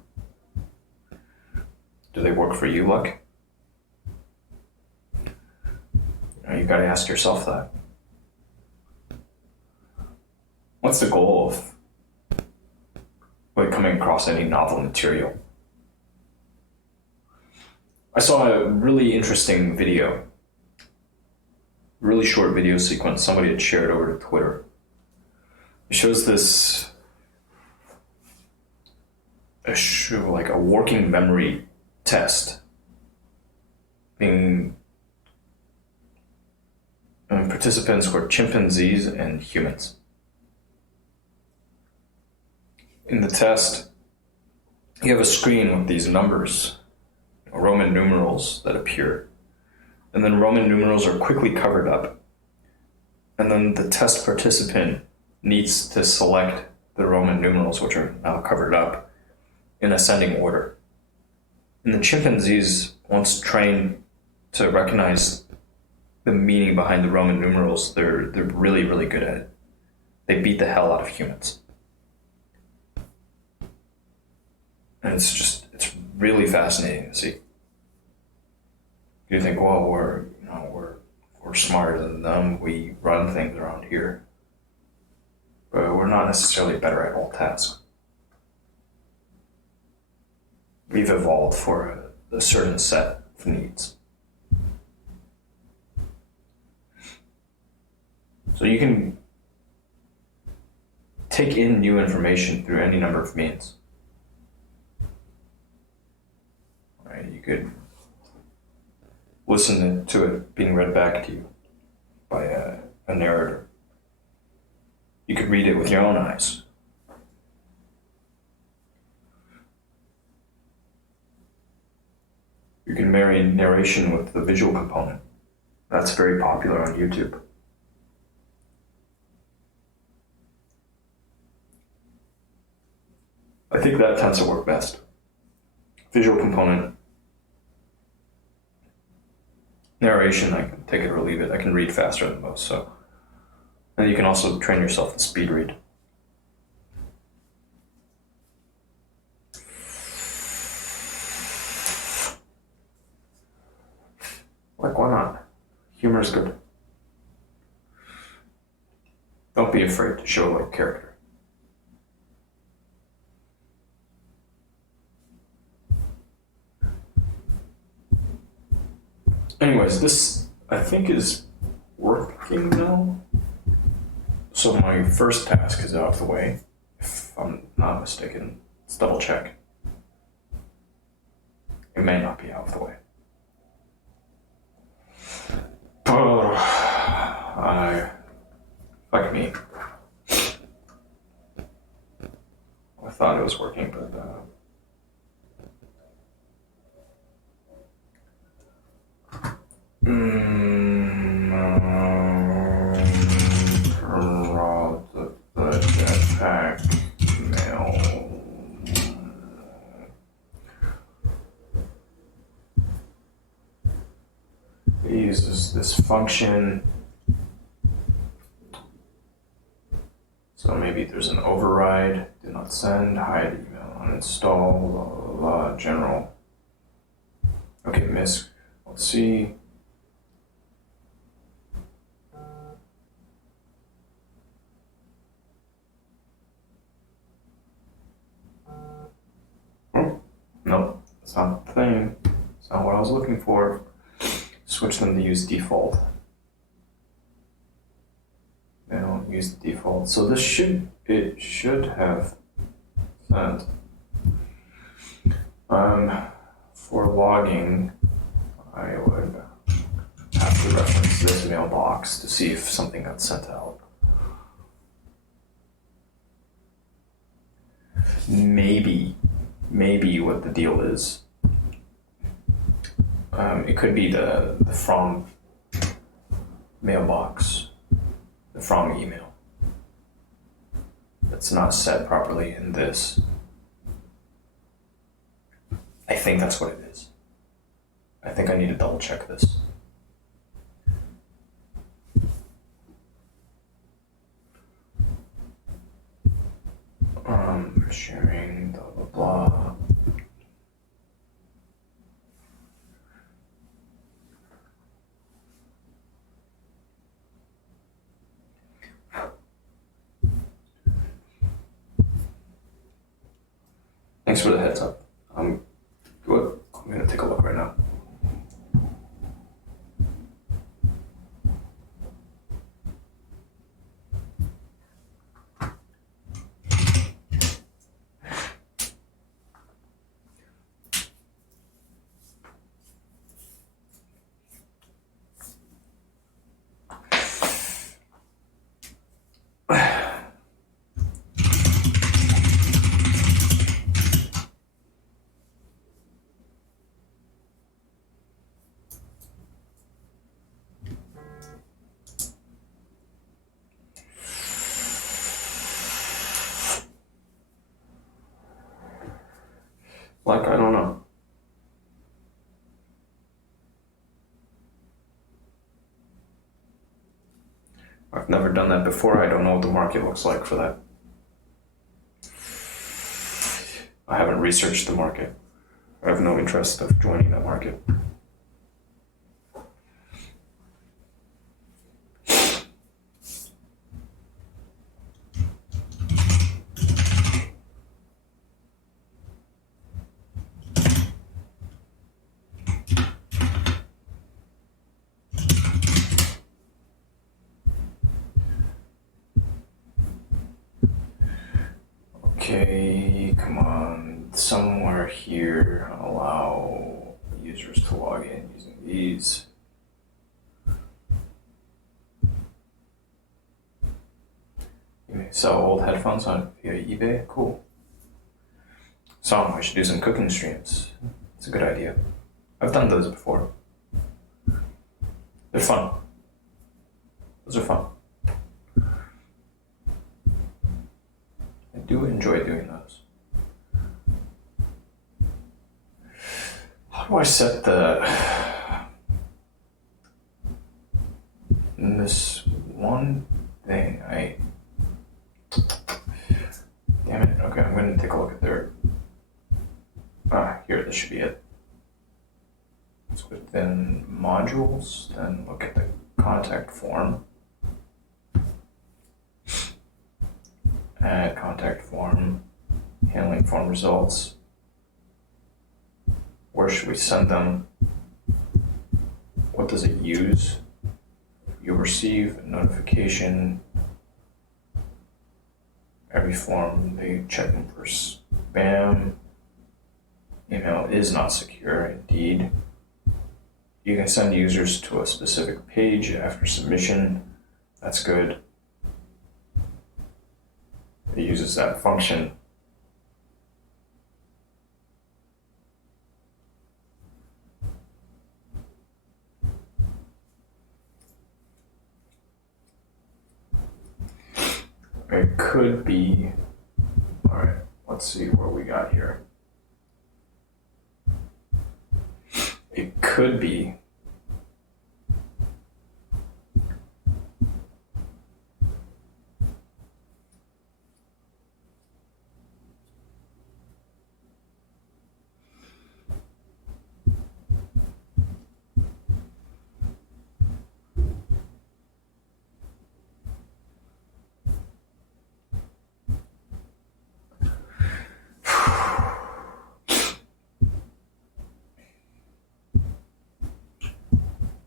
Do they work for you, Luck? You gotta ask yourself that. What's the goal of coming across any novel material? I saw a really interesting video, really short video sequence somebody had shared over to Twitter. It shows this like a working memory test being participants were chimpanzees and humans. In the test, you have a screen with these numbers, Roman numerals that appear, and then Roman numerals are quickly covered up, and then the test participant needs to select the Roman numerals, which are now covered up, in ascending order. And the chimpanzees, once trained to recognize the meaning behind the Roman numerals, they're really, really good at it. They beat the hell out of humans. And it's really fascinating to see. You think, well, we're smarter than them. We run things around here, but we're not necessarily better at all tasks. We've evolved for a certain set of needs. So you can take in new information through any number of means. Right? You could listen to it being read back to you by a narrator. You could read it with your own eyes. You can marry narration with the visual component. That's very popular on YouTube. I think that tends to work best. Visual component. Narration, I can take it or leave it. I can read faster than most, so. And you can also train yourself to speed read. Like, why not? Humor is good. Don't be afraid to show like character. Anyways, this I think is working now. So my first task is out of the way, if I'm not mistaken. Let's double check. It may not be out of the way. Fuck me. I thought it was working, but the jetpack mail. It uses this function. So maybe there's an override, do not send, hide email, uninstall, blah, blah, blah, general. Okay, miss, let's see. Oh, nope, that's not the thing. It's not what I was looking for. Switch them to use default. They don't use the default. So this should have sent. For logging, I would have to reference this mailbox to see if something got sent out. Maybe what the deal is. It could be the from mailbox, the from email. That's not set properly in this. I think that's what it is. I think I need to double check this. Sharing, blah, blah, blah. Thanks for the heads up. I'm gonna take a look right now. Like, I don't know. I've never done that before. I don't know what the market looks like for that. I haven't researched the market. I have no interest of joining that market. Okay, come on, somewhere here, allow users to log in using these. You may sell old headphones on via eBay, cool. So I should do some cooking streams. It's a good idea. I've done those before. They're fun. Those are fun. I do enjoy doing those. I set this one thing? Damn it. Okay, I'm going to take a look at their. Here, this should be it. It's within modules, then look at the contact form. Add contact form, handling form results. Where should we send them? What does it use? You'll receive a notification. Every form, they check them for spam. Email is not secure, indeed. You can send users to a specific page after submission. That's good. It uses that function. It could be, all right, let's see what we got here. It could be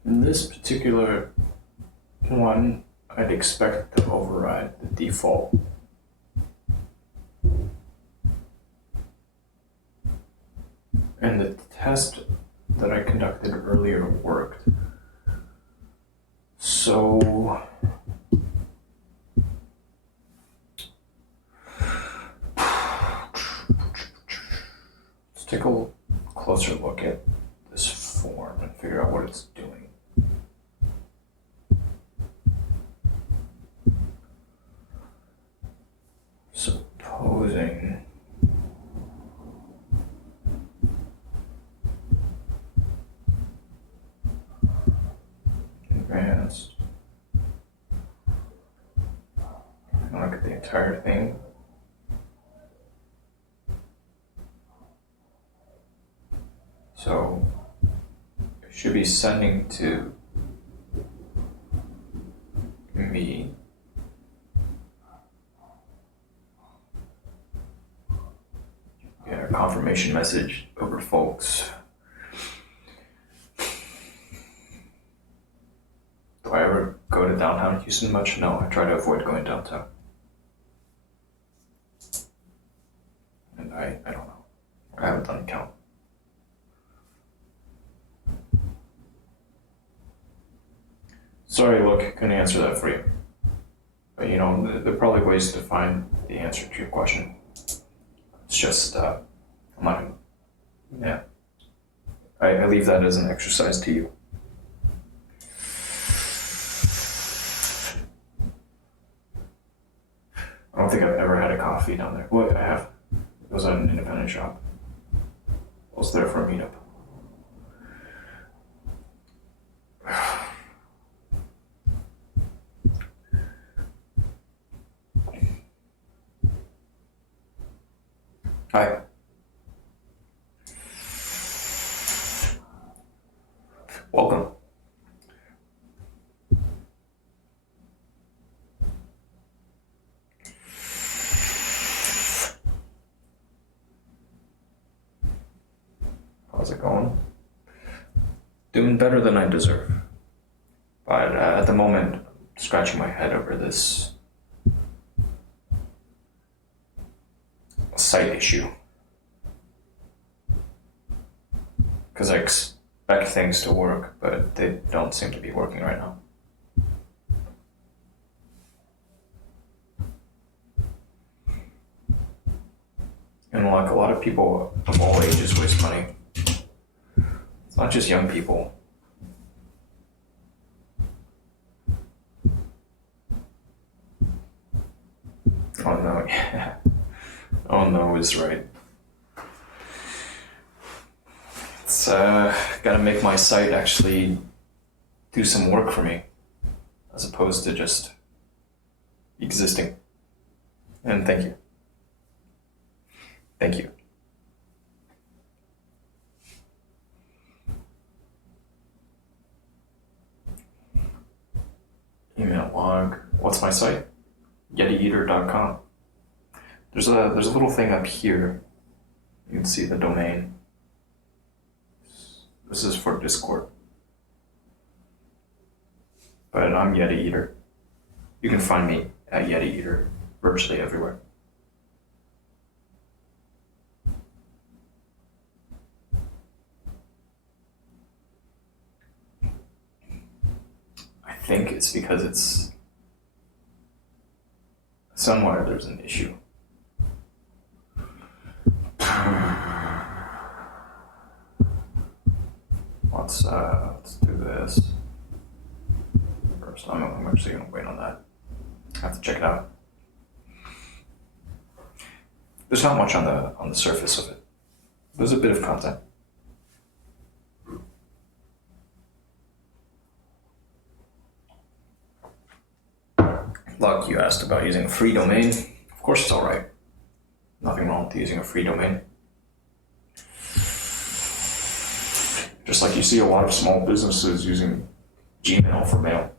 in this particular one, I'd expect to override the default. And the test that I conducted earlier worked. So let's take a closer look at this form and figure out what it's doing. Supposing advanced, look at the entire thing. So it should be sending to me. Get a confirmation message over folks. Do I ever go to downtown Houston much? No, I try to avoid going downtown. And I don't know. I haven't done a count. Sorry, look, couldn't answer that for you. But you know, there are probably ways to find the answer to your question. It's just, I'm not, yeah. I leave that as an exercise to you. I don't think I've ever had a coffee down there. Well, I have. It was at an independent shop. I was there for a meetup. Hi. Welcome. How's it going? Doing better than I deserve. But at the moment, I'm scratching my head over this site issue. Because I expect things to work, but they don't seem to be working right now. And like a lot of people of all ages waste money. It's not just young people. Oh no, yeah. Oh no is right. It's It's gotta make my site actually do some work for me, as opposed to just existing. And thank you. Thank you. Email log. What's my site? YetiEater.com. There's a little thing up here. You can see the domain. This is for Discord. But I'm Yeti Eater. You can find me at Yeti Eater virtually everywhere. I think it's because it's somewhere there's an issue. Let's do this first. I'm actually gonna wait on that. I have to check it out. There's not much on the surface of it. There's a bit of content. Luck, you asked about using a free domain. Of course it's alright. Nothing wrong with using a free domain. Just like you see a lot of small businesses using Gmail for mail.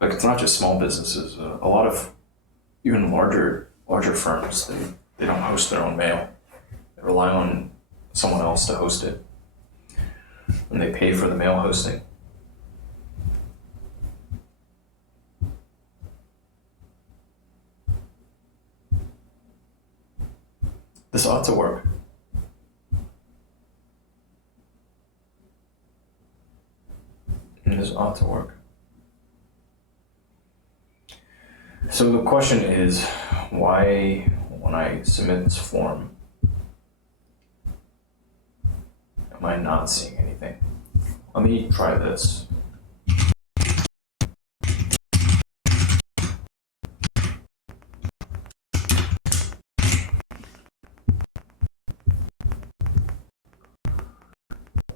Like, it's not just small businesses. A lot of even larger firms, they don't host their own mail. They rely on someone else to host it. And they pay for the mail hosting. This ought to work. This ought to work. So the question is, why, when I submit this form, am I not seeing anything? Let me try this.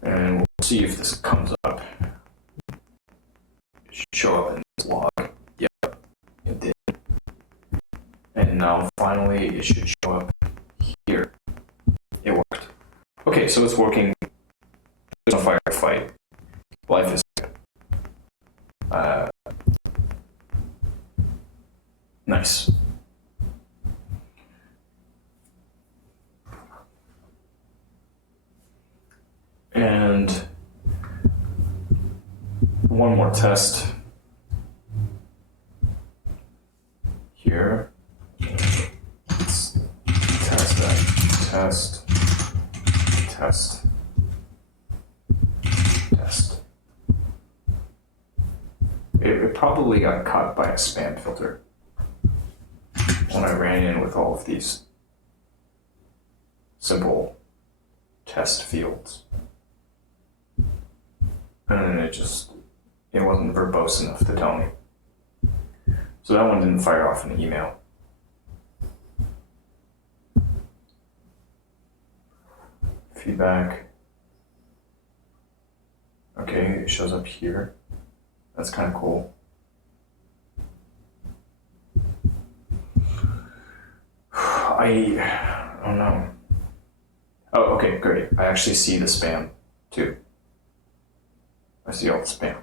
And we'll see if this comes up. It should show up in this log. Yep, it did. And now finally it should show up here. It worked. Okay, so it's working. There's no firefight. Life is good. Nice. And one more test here. Let's test that. Test. It probably got caught by a spam filter when I ran in with all of these simple test fields. And it wasn't verbose enough to tell me. So that one didn't fire off an email. Feedback. Okay, it shows up here. That's kind of cool. I don't know. Oh, okay, great. I actually see the spam too. I see all the spam.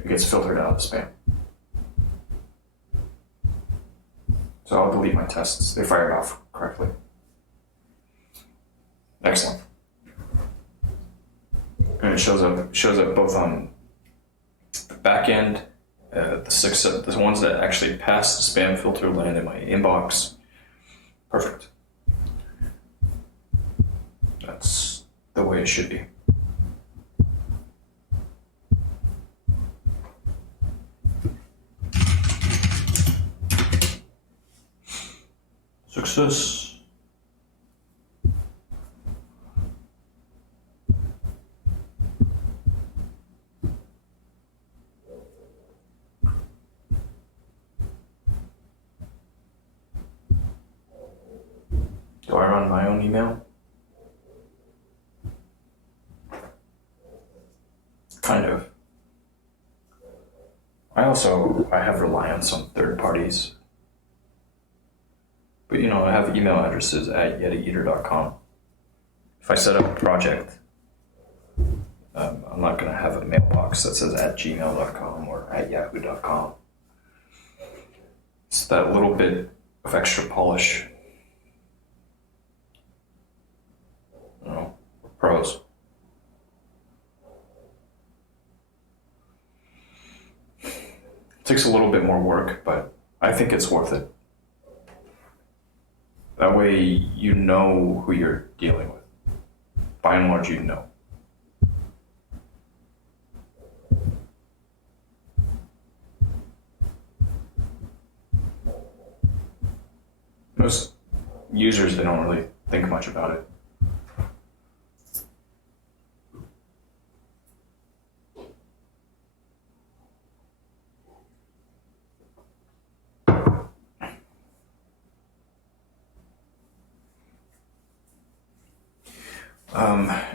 It gets filtered out of the spam. So I'll delete my tests. They fired off correctly. Excellent. And it shows up both on the back end, the ones that actually pass the spam filter land in my inbox. Perfect. That's the way it should be. Success. I run my own email? Kind of. I have reliance on third parties. But I have email addresses at yetieater.com. If I set up a project, I'm not going to have a mailbox that says at gmail.com or at yahoo.com. It's that little bit of extra polish. Pros. It takes a little bit more work, but I think it's worth it. That way you know who you're dealing with. By and large, you know. Most users, they don't really think much about it.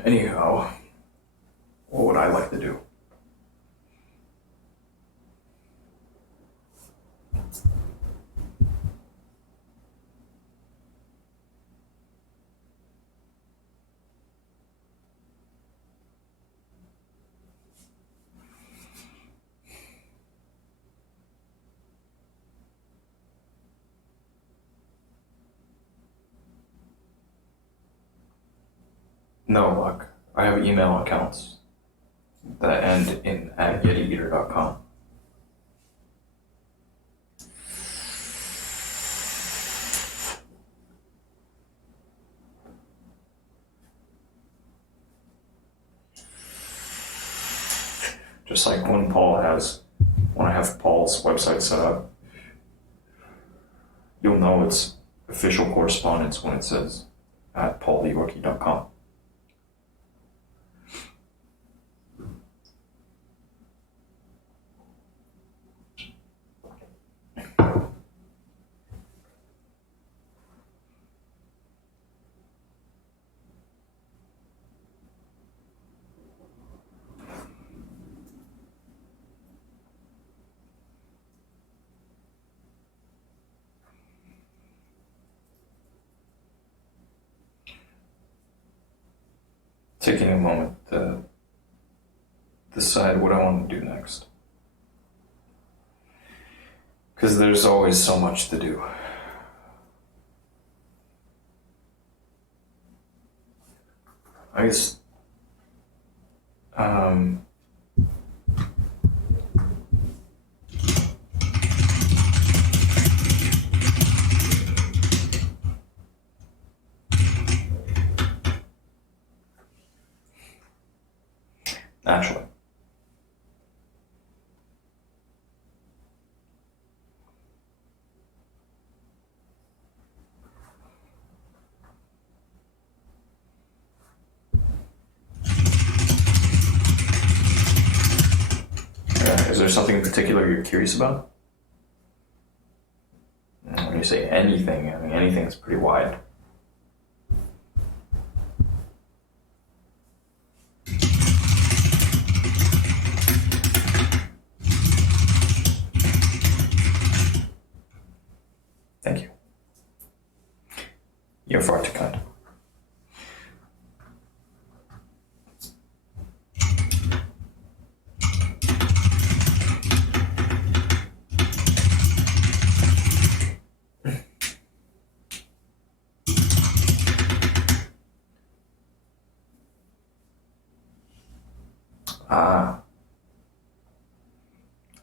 Anyhow, what would I like to do? No luck. I have email accounts that end in at yetieater.com. Just like when I have Paul's website set up, you'll know it's official correspondence when it says at paulyorkie.com. Taking a moment to decide what I want to do next. Because there's always so much to do. I guess, naturally. Is there something in particular you're curious about? When you say anything, I mean anything's pretty wide. Thank you. You're far too kind.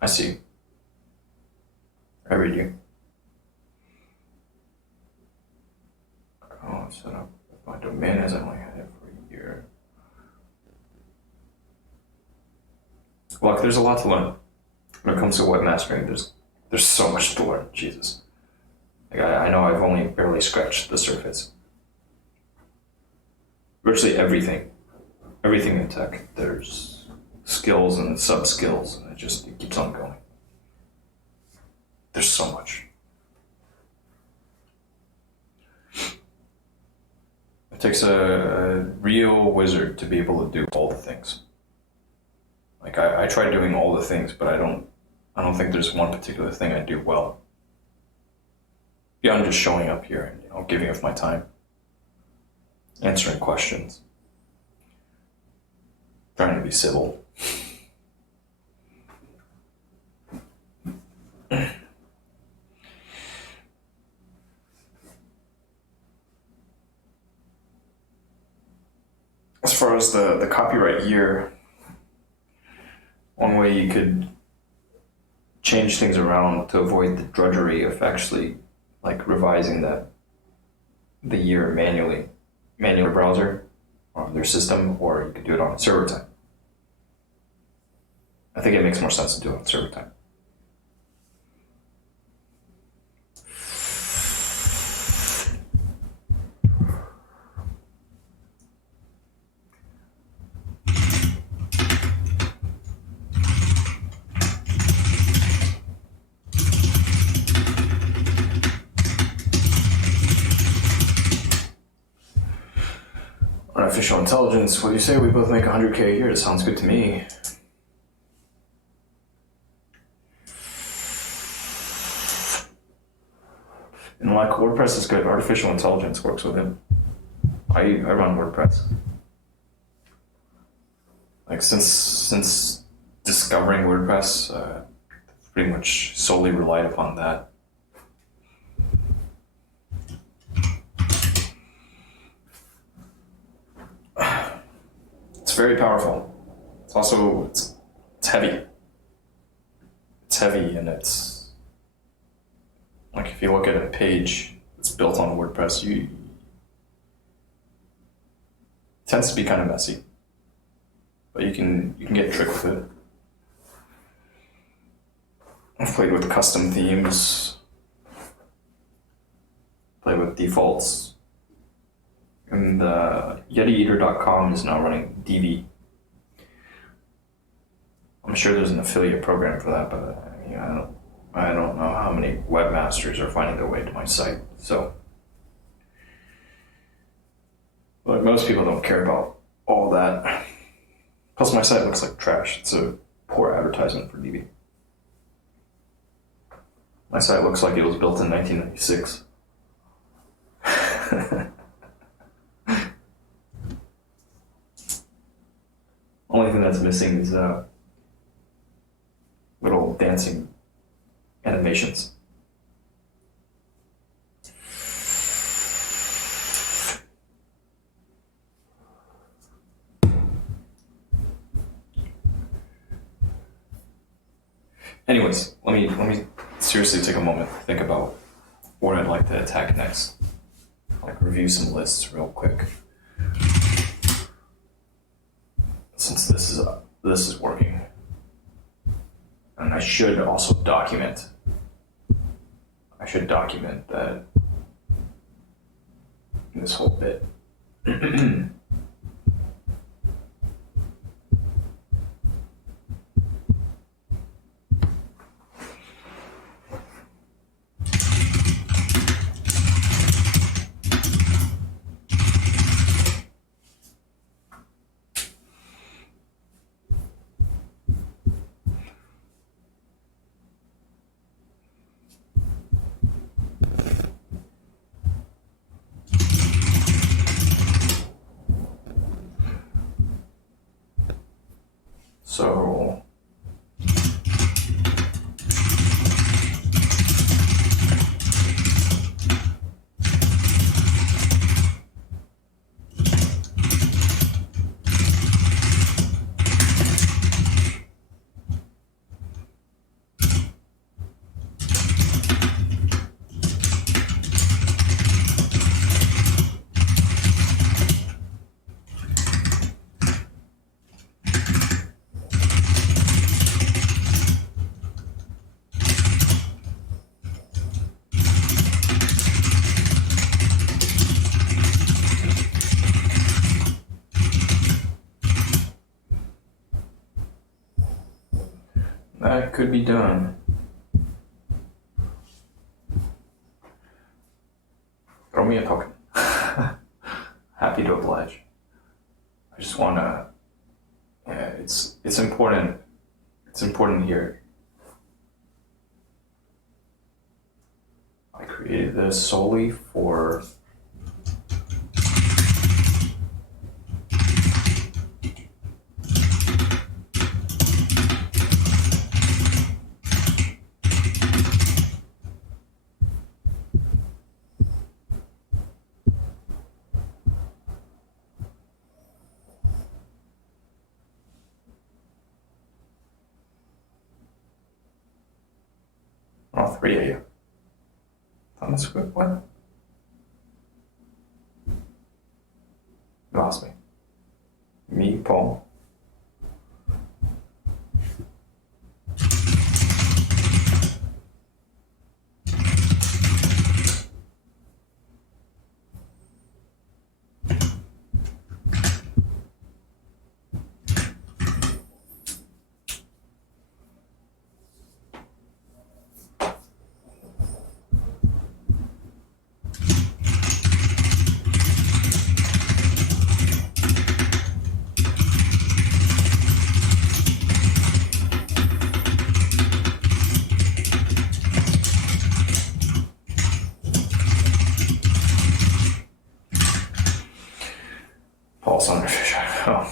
I see. I read you. Oh, set up my domain as I only had it for a year. Look, there's a lot to learn. When it comes to webmastering, there's so much to learn. Jesus. Like I know I've only barely scratched the surface. Virtually everything in tech, there's skills and sub-skills, and it keeps on going. There's so much. It takes a real wizard to be able to do all the things. Like I try doing all the things, but I don't think there's one particular thing I do well. Beyond just showing up here and giving of my time, answering questions, trying to be civil. As far as the copyright year, one way you could change things around to avoid the drudgery of actually like revising the year manually browser on their system, or you could do it on server time. I think it makes more sense to do it on server time. Artificial intelligence, what do you say? We both make $100K a year. It sounds good to me. And like WordPress is good, artificial intelligence works with it. I run WordPress. Like since discovering WordPress, pretty much solely relied upon that. It's very powerful. It's also it's heavy. It's heavy, and it's like if you look at a page that's built on WordPress, it tends to be kind of messy, but you can get a trick with it. I've played with custom themes, played with defaults. And YetiEater.com is now running DV. I'm sure there's an affiliate program for that, but I don't know how many webmasters are finding their way to my site. So, but most people don't care about all that. Plus, my site looks like trash. It's a poor advertisement for DV. My site looks like it was built in 1996. Only thing that's missing is little dancing animations. Anyways, let me seriously take a moment to think about what I'd like to attack next. Like review some lists real quick. Since this is working, and I should also document. I should document that this whole bit. So that could be done. Throw me a token. Happy just wanna. Yeah, it's important. It's important here. I created this solely for. Oh, 3 of you. That's good. What? You lost me. Me, Paul. Paul Sunderfish. Oh.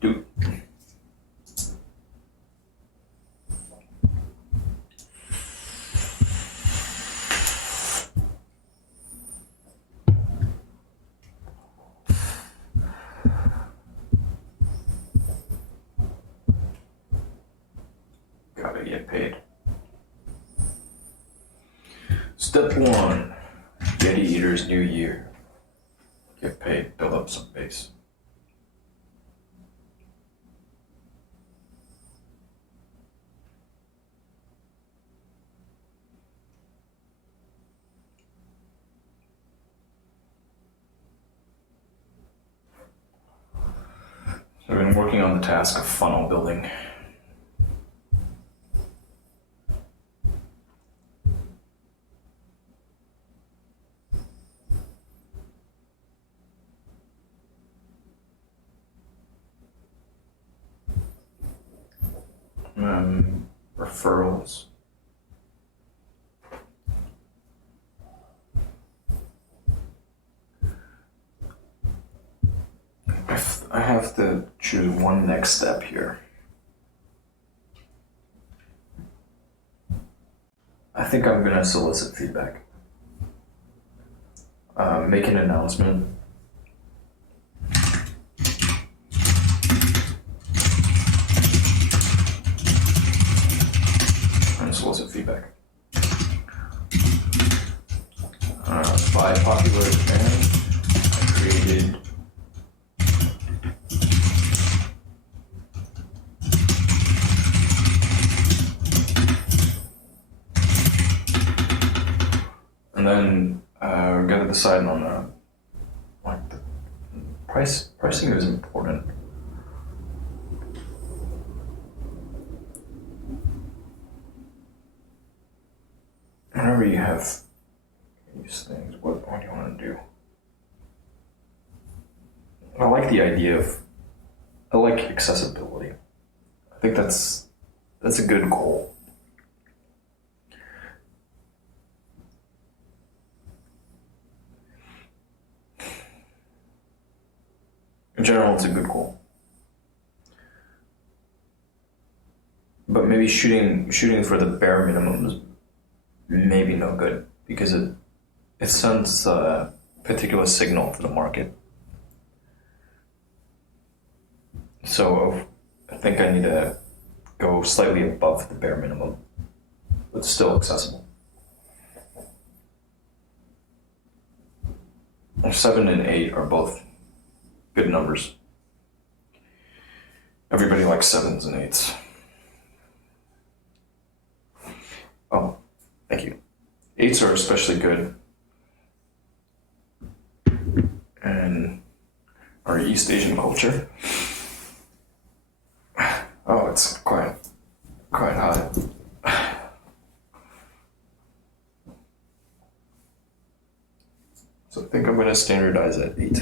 Dude. Gotta get paid. Step 1. Yeti Eater's New Year. Get paid, build up some base. So I've been working on the task of funnel building. Referrals. I have to choose one next step here. I think I'm gonna solicit feedback. Make an announcement. And solicit feedback. By popular demand, I created and then we gotta decide on the pricing is important. Whenever you have these things, what do you want to do? I like the idea of, I like accessibility. I think that's a good goal. In general, it's a good goal. But maybe shooting for the bare minimum is maybe no good because it sends a particular signal to the market. So I think I need to go slightly above the bare minimum, but still accessible. 7 and 8 are both good numbers. Everybody likes 7s and 8s. Oh, thank you. 8s are especially good or East Asian culture. Oh, it's quite hot. So I think I'm gonna standardize at 8.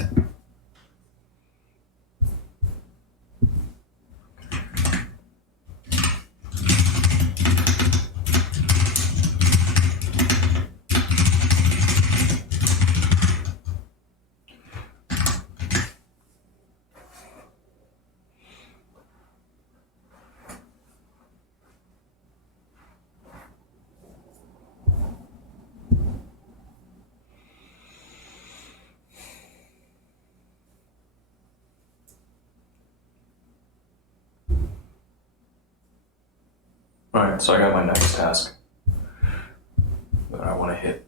Alright, so I got my next task that I want to hit.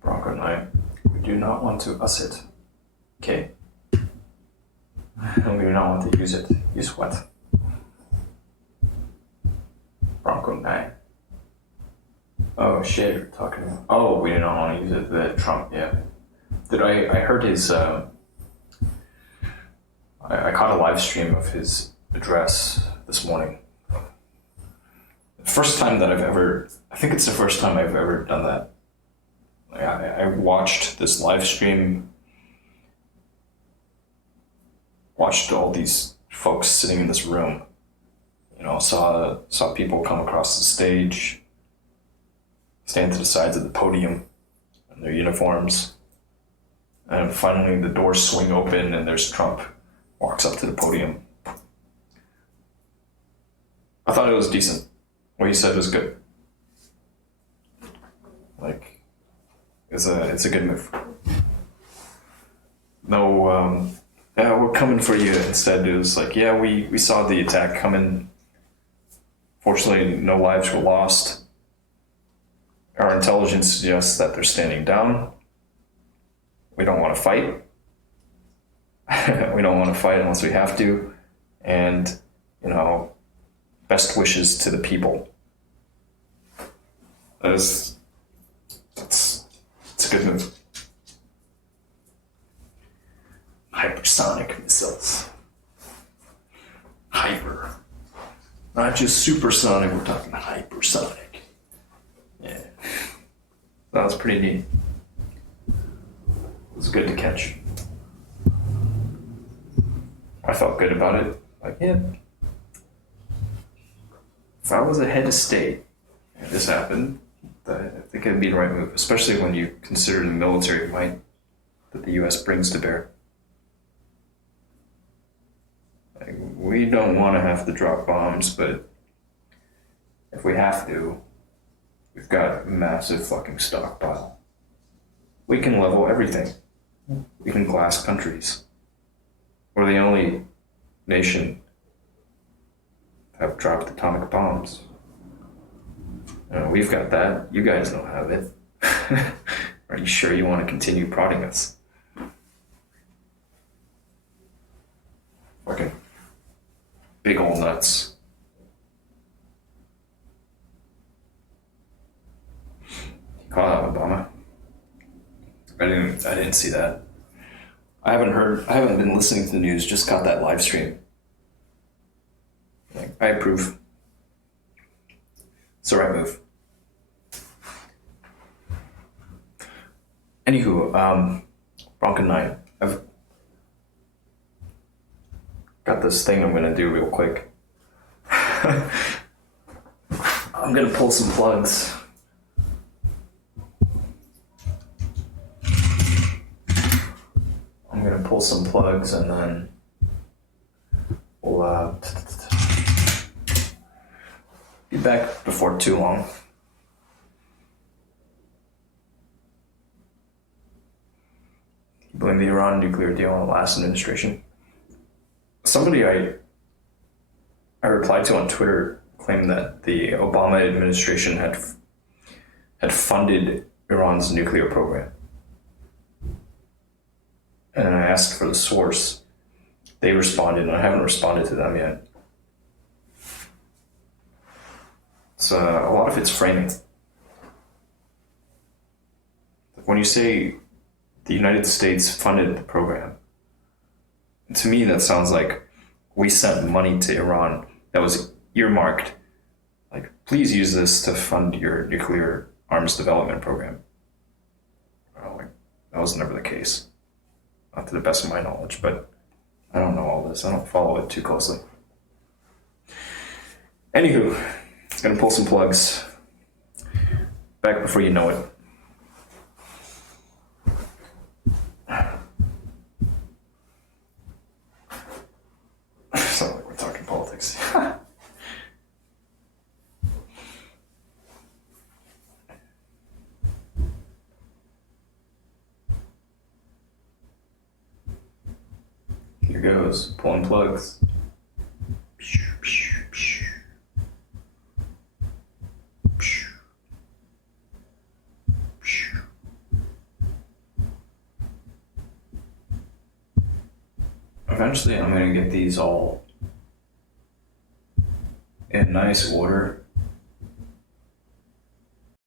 Bronco and I, we do not want to us it. Okay? And we do not want to use it. Use what? Bronco 9. Oh shit, you're talking about. Oh, we do not want to use it. The Trump, yeah. I heard his. I caught a live stream of his address this morning. First time that I think it's the first time I've ever done that. I watched this live stream, watched all these folks sitting in this room, saw people come across the stage, stand to the sides of the podium in their uniforms, and finally the doors swing open and there's Trump, walks up to the podium. I thought it was decent. What he said was good. It's a good move. No, we're coming for you. Instead, it was like, yeah, we saw the attack coming. Fortunately, no lives were lost. Our intelligence suggests that they're standing down. We don't want to fight. We don't want to fight unless we have to. And, best wishes to the people. It's a good move. Hypersonic missiles. Hyper. Not just supersonic, we're talking hypersonic. Yeah. That was pretty neat. It was good to catch. I felt good about it. Yeah. If I was a head of state and this happened, I think it'd be the right move, especially when you consider the military might that the U.S. brings to bear. We don't want to have to drop bombs, but if we have to, we've got a massive fucking stockpile. We can level everything. We can glass countries. We're the only nation to have dropped atomic bombs. We've got that. You guys don't have it. Are you sure you want to continue prodding us? Fucking big ol' nuts. You call out Obama? I didn't see that. I haven't been listening to the news, just got that live stream. Like, I approve. It's the right move. Anywho, Bronco 9. I've got this thing I'm gonna do real quick. I'm gonna pull some plugs. I'm gonna pull some plugs and then we'll be back before too long. You blame the Iran nuclear deal on the last administration. Somebody I replied to on Twitter claimed that the Obama administration had funded Iran's nuclear program. And I asked for the source. They responded, and I haven't responded to them yet. So a lot of it's framing. When you say the United States funded the program, to me that sounds like we sent money to Iran that was earmarked. Like, please use this to fund your nuclear arms development program. Well, that was never the case. Not to the best of my knowledge, but I don't know all this. I don't follow it too closely. Anywho, gonna pull some plugs. Back before you know it. Sounds like we're talking politics. Here goes, pulling plugs. Eventually I'm going to get these all in nice order